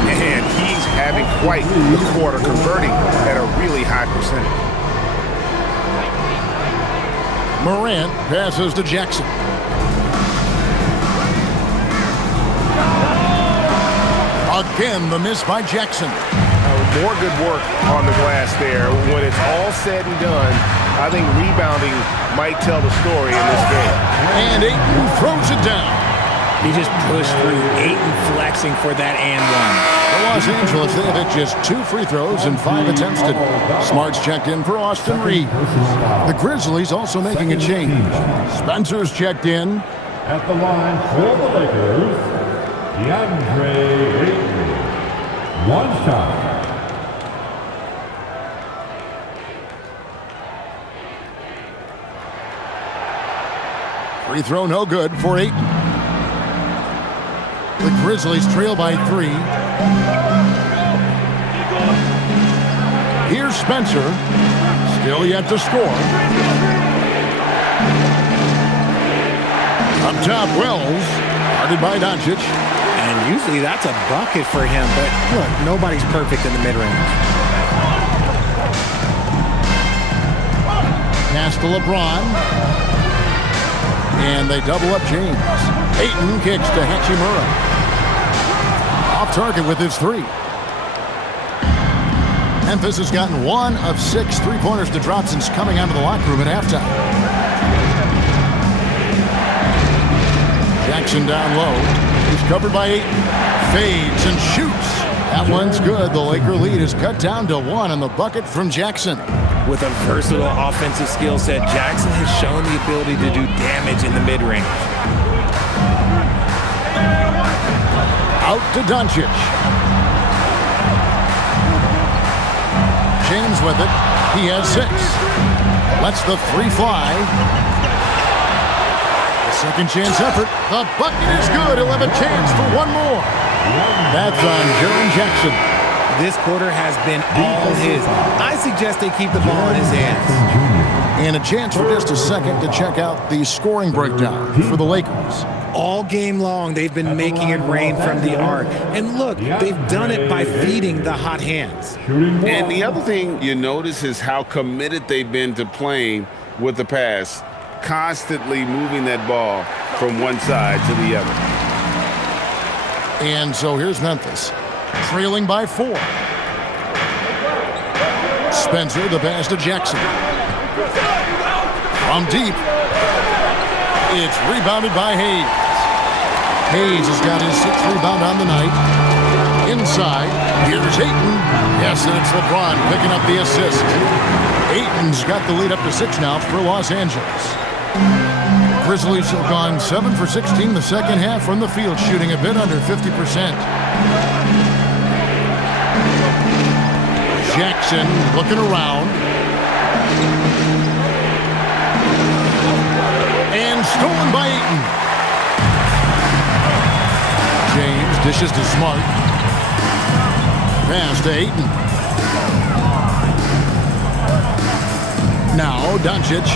And he's having quite the quarter, converting at a really high percentage. Morant passes to Jackson. Again, the miss by Jackson. More good work on the glass there. When it's all said and done, I think rebounding might tell the story in this game. And Ayton throws it down. He just pushed through. Ayton flexing for that and one. For Los Angeles, they have hit just 2 free throws and 5 attempts today. Smart's checked in for Austin Reeves. The Grizzlies also making a change. Spencer's checked in. At the line for the Lakers, DeAndre Ayton. 1 shot. Free throw no good for Ayton. The Grizzlies trail by 3. Here's Here's Spencer. Still yet to score. Up top, Wells. Guarded by Doncic. And usually that's a bucket for him, but look, nobody's perfect in the mid-range. Pass to LeBron. And they double up James. Ayton kicks to Hachimura. Off target with his three. Memphis has gotten 1 of 6 three-pointers to drop since coming out of the locker room at halftime. Jackson down low. He's covered by Ayton. Fades and shoots. That one's good. The Laker lead is cut down to 1 on the bucket from Jackson. With a versatile offensive skill set, Jackson has shown the ability to do damage in the mid-range. Out to Doncic. James with it. He has 6. Lets the three fly. The second chance effort. The bucket is good. He'll have a chance for one more. That's on Jaren Jackson. This quarter has been all his. I suggest they keep the ball in his hands. And a chance for just a second to check out the scoring breakdown for the Lakers. All game long, they've been making it rain from the arc. And look, they've done it by feeding the hot hands. And the other thing you notice is how committed they've been to playing with the pass, constantly moving that ball from one side to the other. And so here's Memphis, trailing by 4. Spencer, the pass to Jackson. From deep. It's rebounded by Hayes. Hayes has got his 6th rebound on the night. Inside, here's Ayton. Yes, and it's LeBron picking up the assist. Ayton's got the lead up to 6 now for Los Angeles. Grizzlies have gone 7 for 16 the second half from the field, shooting a bit under 50%. Jackson looking around. And stolen by Ayton. James dishes to Smart. Pass to Ayton. Now Doncic.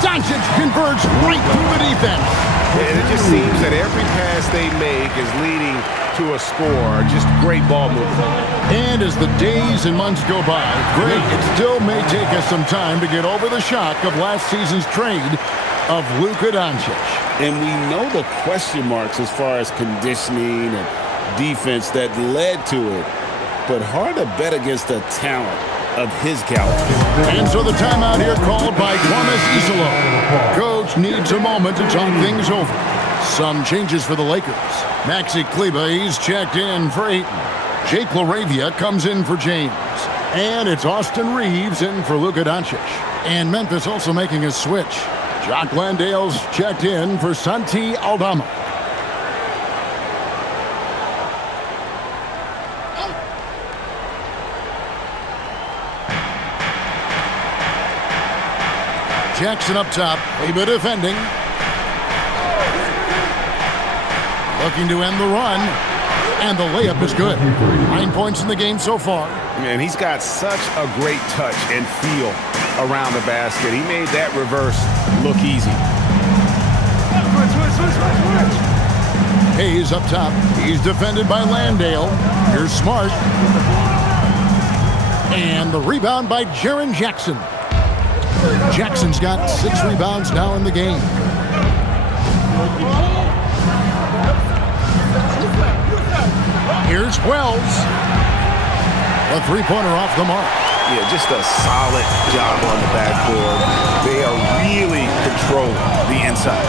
Doncic converts right through the defense. And it just seems that every pass they make is leading to a score. Just great ball movement. And as the days and months go by, Greg, it still may take us some time to get over the shock of last season's trade of Luka Doncic. And we know the question marks as far as conditioning and defense that led to it. But hard to bet against the talent of his caliber. And so the timeout here called by Thomas Isolo. Coach needs a moment to talk things over. Some changes for the Lakers. Maxi Kleber, he's checked in for Ayton. Jake LaRavia comes in for James. And it's Austin Reeves in for Luka Doncic. And Memphis also making a switch. Jock Landale's checked in for Santi Aldama. Jackson up top, Kleber defending. Looking to end the run. And the layup is good. 9 points in the game so far. Man, he's got such a great touch and feel around the basket. He made that reverse look easy. Hayes up top. He's defended by Landale. Here's Smart. And the rebound by Jaren Jackson. Jackson's got 6 rebounds now in the game. Here's Wells. A three-pointer off the mark. Yeah, just a solid job on the backboard. They are really controlling the inside.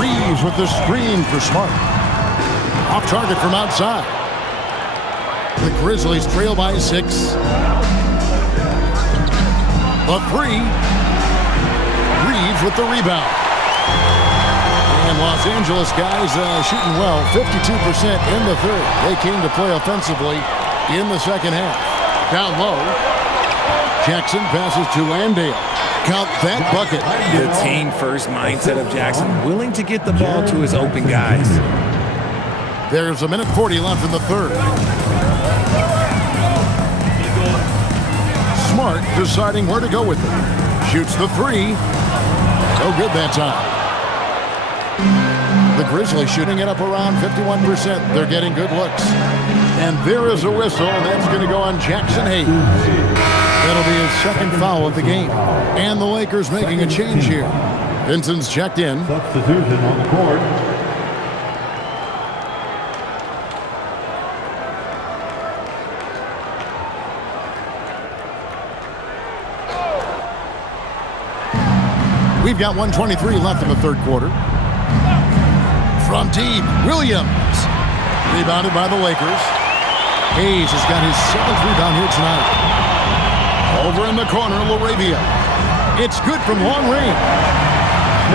Reeves with the screen for Smart. Off target from outside. The Grizzlies trail by 6. The 3. Reeves with the rebound. And Los Angeles guys shooting well, 52% in the third. They came to play offensively in the second half. Down low, Jackson passes to Landale. Count that bucket. The team-first mindset of Jackson, willing to get the ball to his open guys. There's a minute 40 left in the third. Smart deciding where to go with it. Shoots the three. No good that time. The Grizzlies shooting it up around 51%. They're getting good looks. And there is a whistle. That's going to go on Jackson Hayes. That'll be his second foul of the game. And the Lakers making a change here. Vincent's checked in. Substitution on the court. We've got 1:23 left in the third quarter. From deep, Williams. Rebounded by the Lakers. Hayes has got his 7th rebound here tonight. Over in the corner, LaRavia. It's good from long range.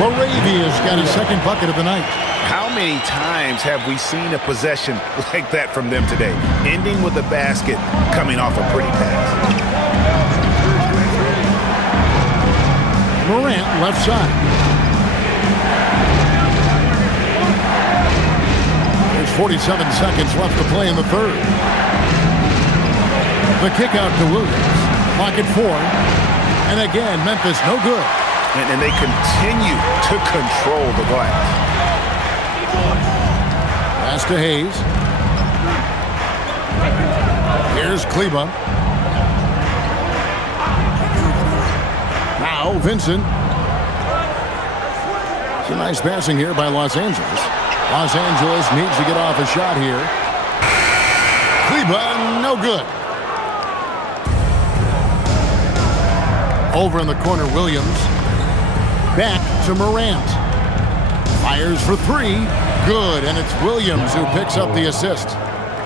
LaRavia's got his second bucket of the night. How many times have we seen a possession like that from them today? Ending with a basket, coming off a pretty pass. Morant, left side. There's 47 seconds left to play in the third. The kick out to Williams. Clock at 4. And again, Memphis no good. And they continue to control the glass. Pass to Hayes. Here's Kleba. Now Vincent. Some nice passing here by Los Angeles. Los Angeles needs to get off a shot here. Kleba, no good. Over in the corner, Williams. Back to Morant. Fires for three. Good, and it's Williams who picks up the assist.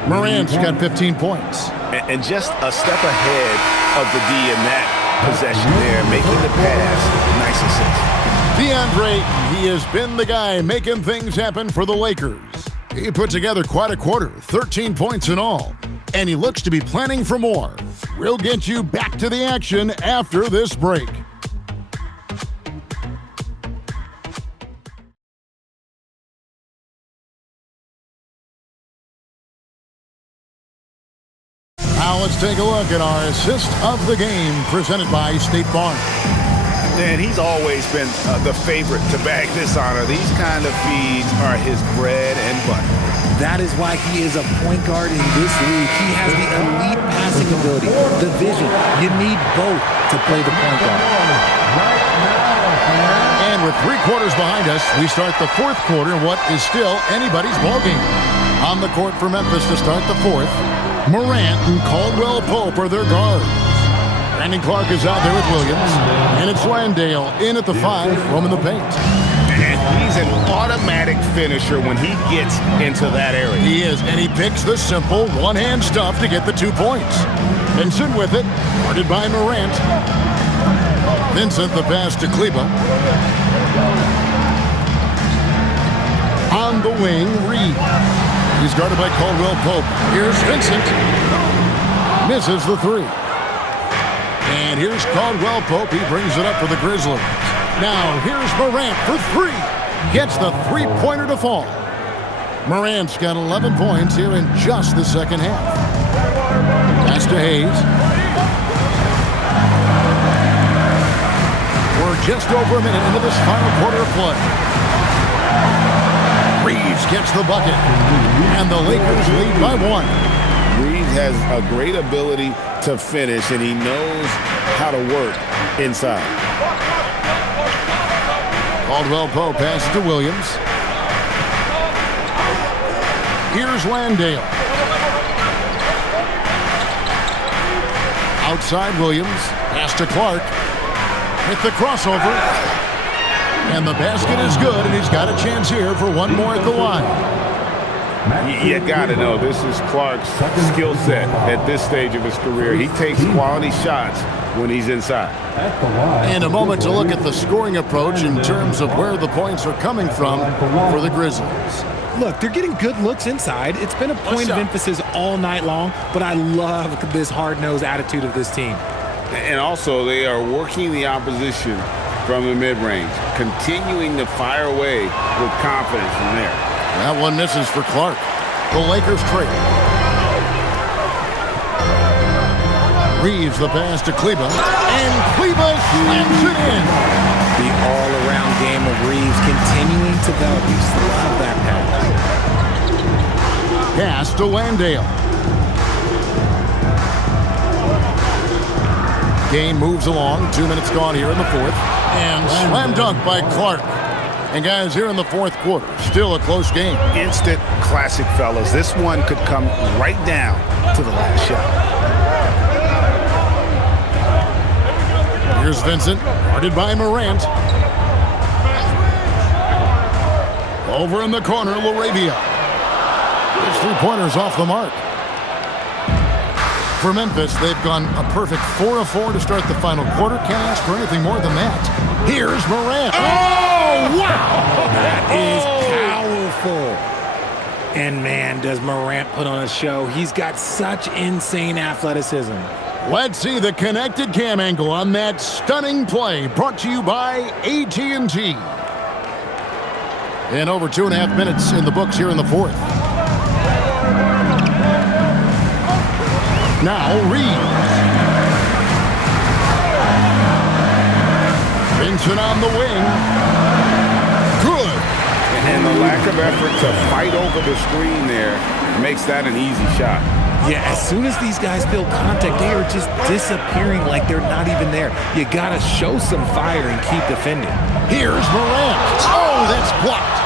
Morant's got 15 points. And just a step ahead of the D in that possession there, making the pass. Nice assist. DeAndre, he has been the guy making things happen for the Lakers. He put together quite a quarter, 13 points in all. And he looks to be planning for more. We'll get you back to the action after this break. Now let's take a look at our assist of the game presented by State Farm. And he's always been the favorite to bag this honor. These kind of feeds are his bread and butter. That is why he is a point guard in this league. He has the elite passing ability, the vision. You need both to play the point guard. And with 3 quarters behind us, we start the fourth quarter in what is still anybody's ballgame. On the court for Memphis to start the fourth, Morant and Caldwell Pope are their guards. Brandon Clark is out there with Williams. And it's Landale in at the 5, roaming the paint. And he's an automatic finisher when he gets into that area. He is, and he picks the simple one-hand stuff to get the 2 points. Vincent with it, guarded by Morant. Vincent the pass to Kleba. On the wing, Reed. He's guarded by Caldwell Pope. Here's Vincent. Misses the 3. And here's Caldwell Pope. He brings it up for the Grizzlies. Now here's Morant for 3. Gets the 3-pointer to fall. Morant's got 11 points here in just the second half. Pass to Hayes. We're just over a minute into this final quarter of play. Reeves gets the bucket. And the Lakers lead by 1. Reeves has a great ability to finish, and he knows how to work inside. Caldwell Pope passes to Williams. Here's Landale. Outside Williams. Pass to Clark. With the crossover. And the basket is good, and he's got a chance here for one more at the line. You got to know this is Clark's skill set at this stage of his career. He takes quality shots when he's inside. And a moment to look at the scoring approach in terms of where the points are coming from for the Grizzlies. Look, they're getting good looks inside. It's been a point of emphasis all night long, but I love this hard-nosed attitude of this team. And also, they are working the opposition from the mid-range, continuing to fire away with confidence from there. That one misses for Clark. The Lakers trail. Reeves the pass to Kleba, and Kleba slams it in. The all-around game of Reeves continuing to develop. You love that pass. Pass to Landale. Game moves along. 2 minutes gone here in the fourth. And slam dunk by Clark. And guys, here in the fourth quarter, still a close game. Instant classic, fellas. This one could come right down to the last shot. Here's Vincent, guarded by Morant. Over in the corner, Laravia. His three-pointers off the mark. For Memphis, they've gone a perfect 4 of 4 to start the final quarter. Can't ask for anything more than that. Here's Morant. Oh, wow! That is powerful. And man, does Morant put on a show. He's got such insane athleticism. Let's see the connected cam angle on that stunning play, brought to you by AT&T. And over 2.5 minutes in the books here in the fourth. Now Reeves. Vincent on the wing. Good. And the lack of effort to fight over the screen there makes that an easy shot. Yeah, as soon as these guys feel contact, they are just disappearing like they're not even there. You gotta show some fire and keep defending. Here's Morant. Oh, that's blocked.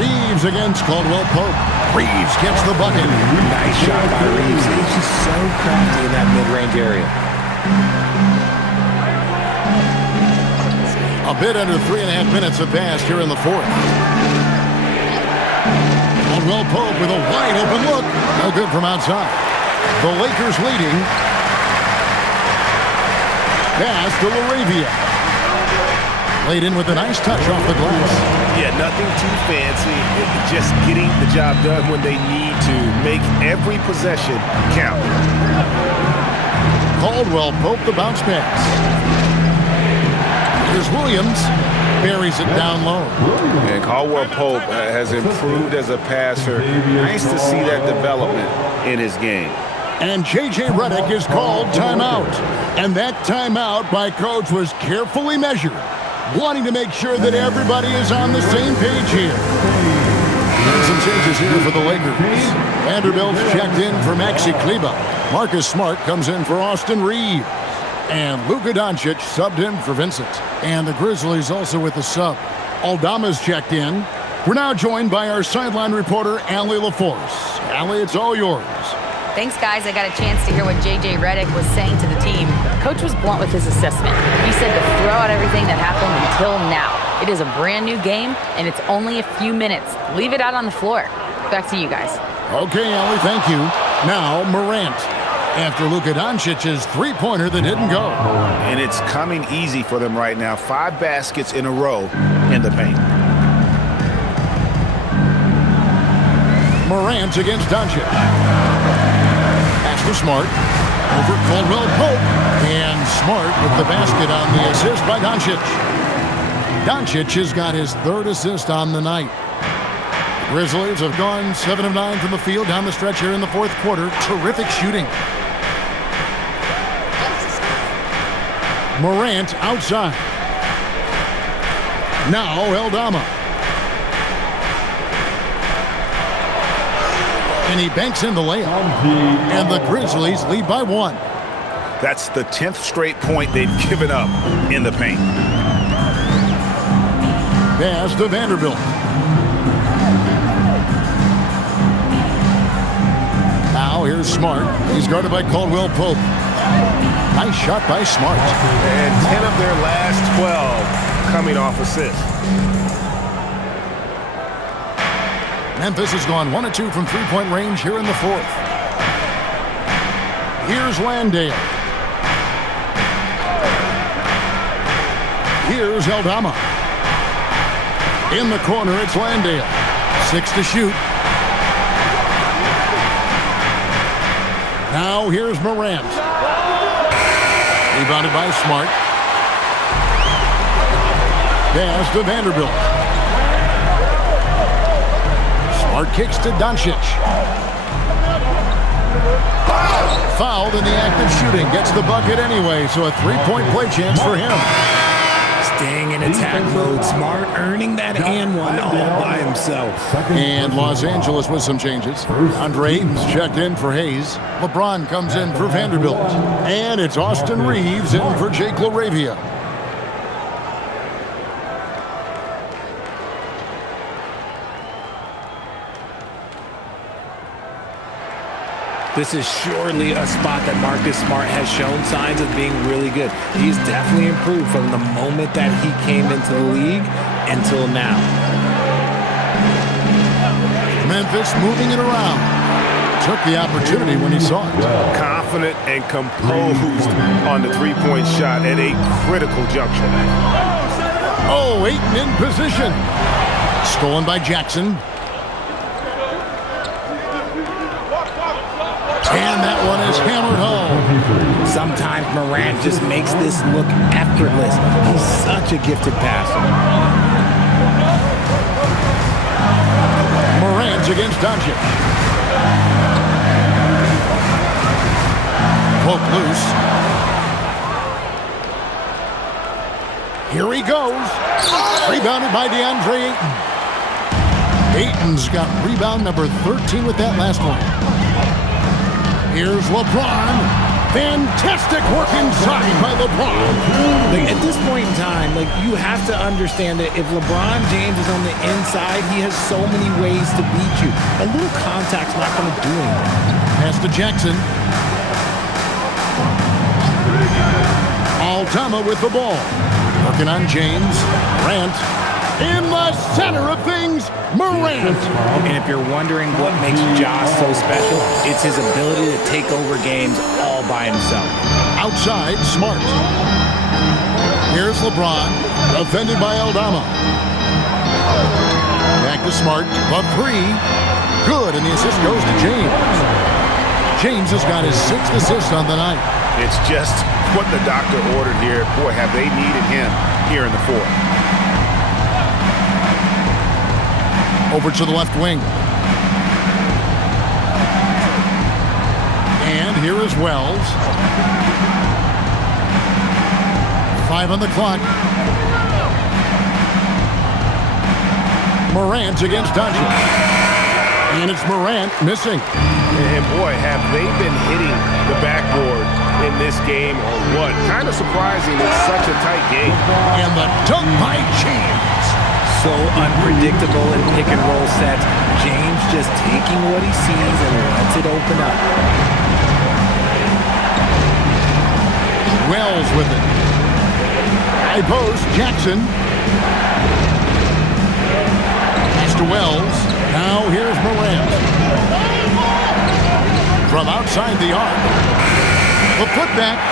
Reeves against Caldwell Pope. Reeves gets the bucket. Nice shot by Reeves. He's just so crafty in that mid-range area. A bit under 3.5 minutes have passed here in the fourth. Caldwell Pope with a wide open look. No good from outside. The Lakers leading. Pass to Laravia. Laid in with a nice touch off the glass. Yeah, nothing too fancy. Just getting the job done when they need to. Make every possession count. Caldwell Pope the bounce pass. Here's Williams. Buries it down low. And Caldwell Pope has improved as a passer. Nice to see that development in his game. And J.J. Redick is called timeout. And that timeout by coach was carefully measured, wanting to make sure that everybody is on the same page here. And some changes here for the Lakers. Vanderbilt checked in for Maxi Kleba. Marcus Smart comes in for Austin Reeves. And Luka Doncic subbed in for Vincent. And the Grizzlies also with the sub. Aldama's checked in. We're now joined by our sideline reporter, Allie LaForce. Allie, it's all yours. Thanks, guys. I got a chance to hear what J.J. Redick was saying to the team. Coach was blunt with his assessment. He said to throw out everything that happened until now. It is a brand new game, and it's only a few minutes. Leave it out on the floor. Back to you guys. Okay, Allie, thank you. Now, Morant. After Luka Doncic's three-pointer that didn't go. And it's coming easy for them right now. 5 baskets in a row in the paint. Morant against Doncic. Pass to Smart. Over Caldwell Pope. And Smart with the basket on the assist by Doncic. Doncic has got his 3rd assist on the night. The Grizzlies have gone 7 of 9 from the field down the stretch here in the 4th quarter. Terrific shooting. Morant outside. Now Aldama. And he banks in the layup. And the Grizzlies lead by 1. That's the 10th straight point they've given up in the paint. Pass to Vanderbilt. Now here's Smart. He's guarded by Caldwell Pope. Nice shot by Smart. And 10 of their last 12 coming off assists. Memphis has gone 1 of 2 from three-point range here in the 4th. Here's Landale. Here's Aldama. In the corner, it's Landale. 6 to shoot. Now here's Morant. Rebounded by Smart. Pass to Vanderbilt. Smart kicks to Doncic. Fouled in the act of shooting. Gets the bucket anyway, so a three-point play chance for him. Staying in attack mode. Smart earning that and one all by himself. And Los Angeles with some changes. Andre Ayton's checked in for Hayes. LeBron comes in for Vanderbilt. And it's Austin Reeves in for Jake LaRavia. This is surely a spot that Marcus Smart has shown signs of being really good. He's definitely improved from the moment that he came into the league until now. Memphis moving it around. Took the opportunity when he saw it. Confident and composed on the three-point shot at a critical juncture. Oh, Ayton in position. Stolen by Jackson. And that one is hammered home. Sometimes Morant just makes this look effortless. He's such a gifted passer. Morant's against Doncic. Poke loose. Here he goes. Rebounded by DeAndre Ayton. Ayton's got rebound number 13 with that last one. Here's LeBron. Fantastic work inside by LeBron. At this point in time, you have to understand that if LeBron James is on the inside, he has so many ways to beat you. A little contact's not going to do anything. Pass to Jackson. Aldama with the ball. Working on James. Morant. In the center of things, Morant. And if you're wondering what makes Josh so special, it's his ability to take over games all by himself. Outside, Smart. Here's LeBron, offended by Aldama. Back to Smart, the three. Good, and the assist goes to James. James has got his 6th assist on the night. It's just what the doctor ordered here. Boy, have they needed him here in the fourth. Over to the left wing. And here is Wells. 5 on the clock. Morant against Doncic. And it's Morant missing. And boy, have they been hitting the backboard in this game or what? Kind of surprising it's such a tight game. And the dunk by James. So unpredictable in pick and roll sets. James just taking what he sees and lets it open up. Wells with it. High post, Jackson. Pass to Wells. Now here's Morant. From outside the arc. The putback.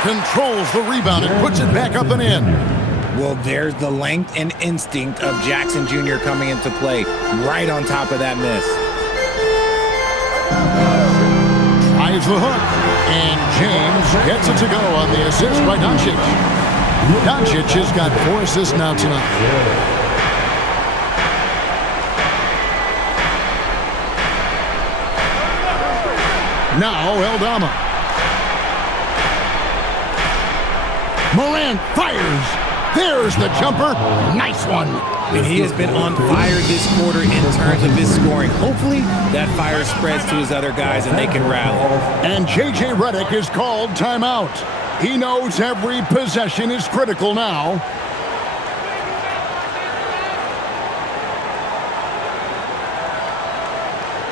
Controls the rebound and puts it back up and in. Well, there's the length and instinct of Jackson Jr. coming into play right on top of that miss. Tries the hook, and James gets it to go on the assist by Doncic. Doncic has got 4 assists now tonight. Now Aldama. Morant fires. There's the jumper. Nice one. And he has been on fire this quarter in terms of his scoring. Hopefully that fire spreads to his other guys and they can rally. And J.J. Redick is called timeout. He knows every possession is critical now.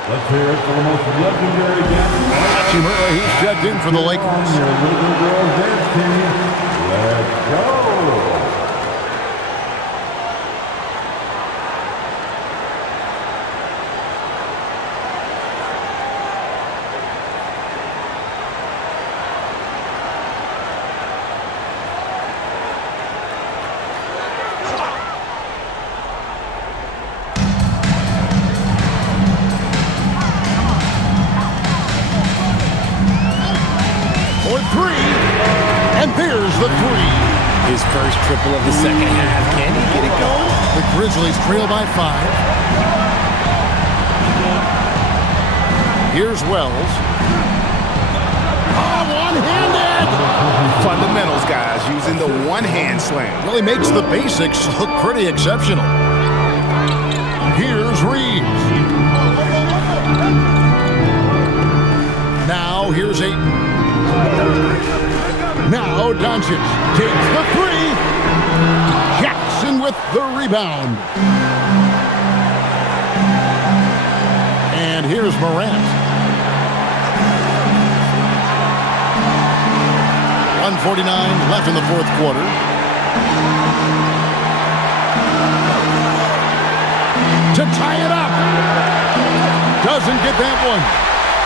Let's hear it for the most legendary guest. Hachimura, he's checked in for the Lakers. Let's go. His first triple of the second half. Can he get it going? The Grizzlies trail by 5. Here's Wells. Oh, one-handed! Fundamentals, guys, using the one-hand slam. Really makes the basics look pretty exceptional. Here's Reeves. Now here's Ayton. Now Doncic takes the three. Jackson with the rebound. And here's Morant. 1:49 left in the fourth quarter. To tie it up. Doesn't get that one.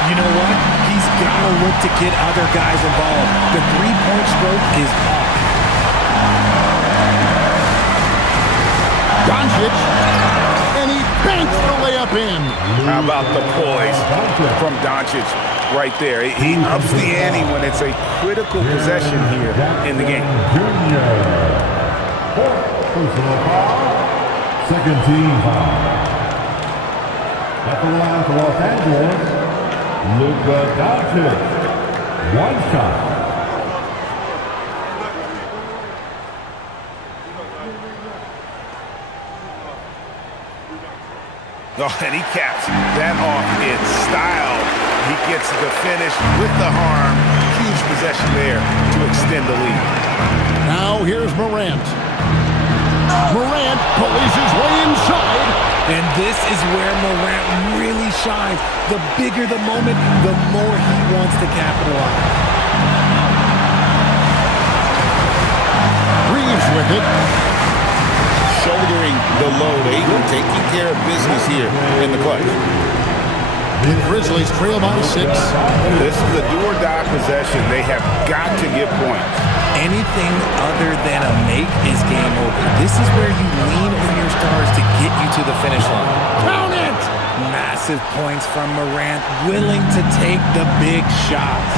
You know what? He's got to look to get other guys involved. The three-point stroke is off. Doncic, and he banks the layup in. How about the poise from Doncic right there? He ups the ante when it's a critical possession here in the game. Personal foul. Second team foul. At the line for Los Angeles, Luka Doncic. One shot. Oh, and he caps that off in style. He gets the finish with the harm. Huge possession there to extend the lead. Now here's Morant. Morant pulleys his way inside. And this is where Morant really shines. The bigger the moment, the more he wants to capitalize. Reeves with it. Shouldering the load. Ayton taking care of business here in the clutch. The Grizzlies trail by 6. This is a do-or-die possession. They have got to get points. Anything other than a make is game over. This is where you lean on your stars to get you to the finish line. Count it! Massive points from Morant, willing to take the big shots.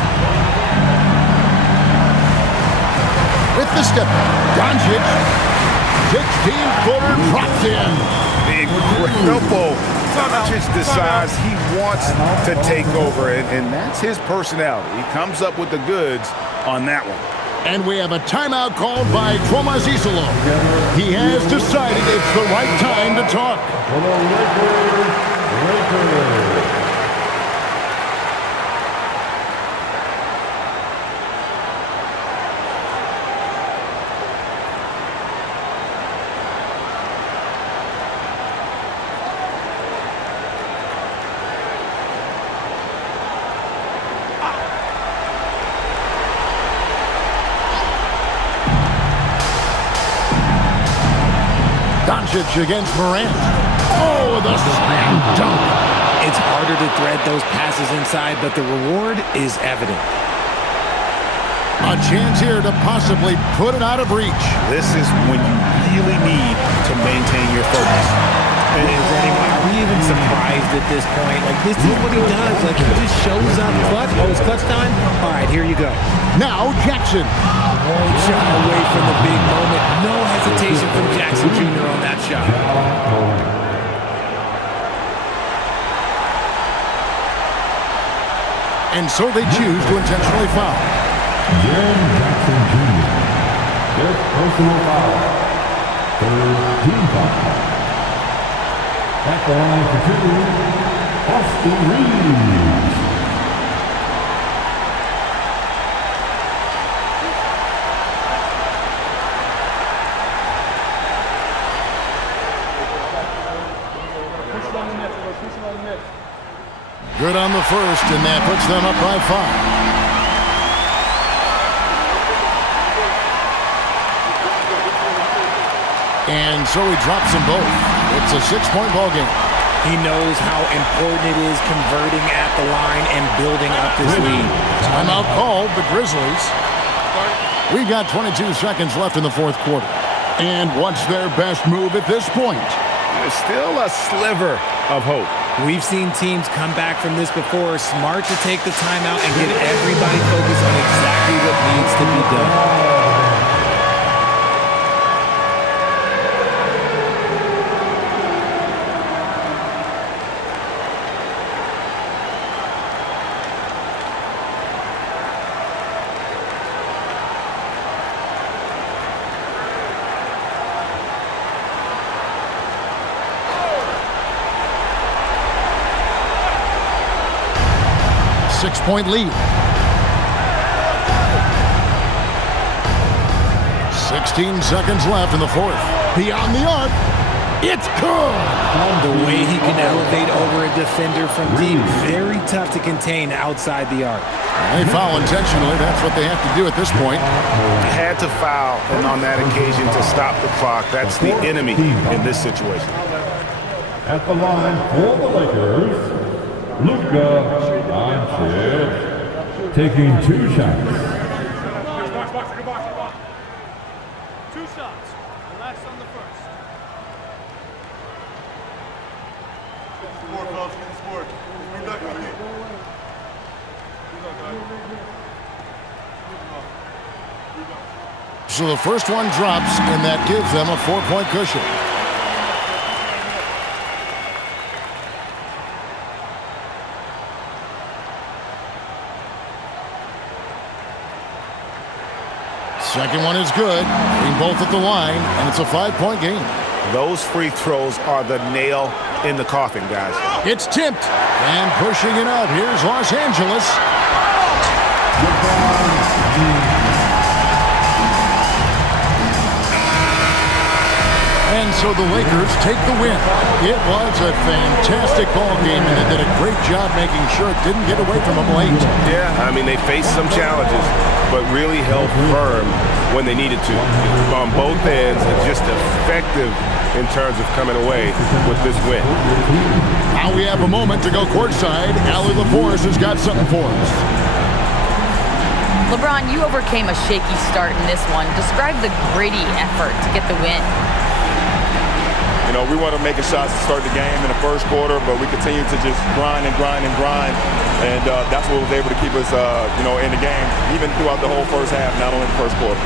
With the step, Doncic, 16-footer drops in. Incredible. Doncic decides he wants to take over, and that's his personality. He comes up with the goods on that one. And we have a timeout called by Tromazisolo. He has decided it's the right time to talk. For the Lakers. Doncic against Morant. Oh, the slam dunk. It's harder to thread those passes inside, but the reward is evident. A chance here to possibly put it out of reach. This is when you really need to maintain your focus. Are we even surprised at this point? Like, this is what he does. Like, he just shows up clutch. Oh, it's clutch time? All right, here you go. Now Jackson. One shot away from the big moment. No hesitation from Jackson Jr. on that shot. And so they choose to intentionally foul. Jackson Jr. Fifth personal foul. Third team foul. At the line for 2, Austin Reeves. Good on the first, and that puts them up by 5. And so he drops them both. It's a 6-point ball game. He knows how important it is converting at the line and building up this lead. Timeout called, the Grizzlies. We've got 22 seconds left in the fourth quarter. And what's their best move at this point? There's still a sliver of hope. We've seen teams come back from this before. Smart to take the timeout and get everybody focused on exactly what needs to be done. 6-point lead. 16 seconds left in the fourth. Beyond the arc. It's good. The way he can elevate over a defender from deep, very tough to contain outside the arc. They foul intentionally. That's what they have to do at this point. Had to foul, and on that occasion to stop the clock. That's the enemy in this situation. At the line for the Lakers, Luka Doncic taking 2 shots. So the first one drops, and that gives them a 4-point cushion. Second one is good. Being both at the line, and it's a 5-point game. Those free throws are the nail in the coffin, guys. It's tipped, and pushing it out. Here's Los Angeles. And so the Lakers take the win. It was a fantastic ball game, and they did a great job making sure it didn't get away from them late. Yeah, I mean, they faced some challenges, but really held firm when they needed to on both ends, and just effective in terms of coming away with this win. Now we have a moment to go courtside. Allie LaForce has got something for us. LeBron, you overcame a shaky start in this one. Describe the gritty effort to get the win. You know, we want to make a shot to start the game in the first quarter, but we continue to just grind and grind and grind, and that's what was able to keep us, in the game, even throughout the whole first half, not only the first quarter.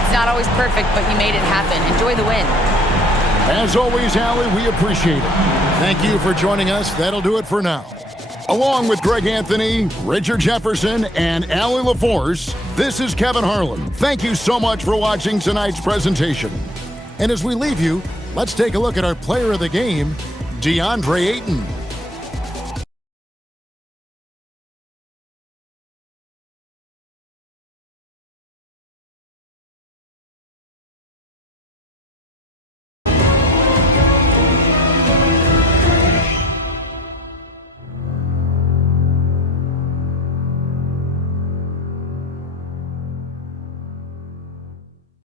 It's not always perfect, but you made it happen. Enjoy the win. As always, Allie, we appreciate it. Thank you for joining us. That'll do it for now. Along with Greg Anthony, Richard Jefferson, and Allie LaForce, this is Kevin Harlan. Thank you so much for watching tonight's presentation. And as we leave you, let's take a look at our player of the game, DeAndre Ayton.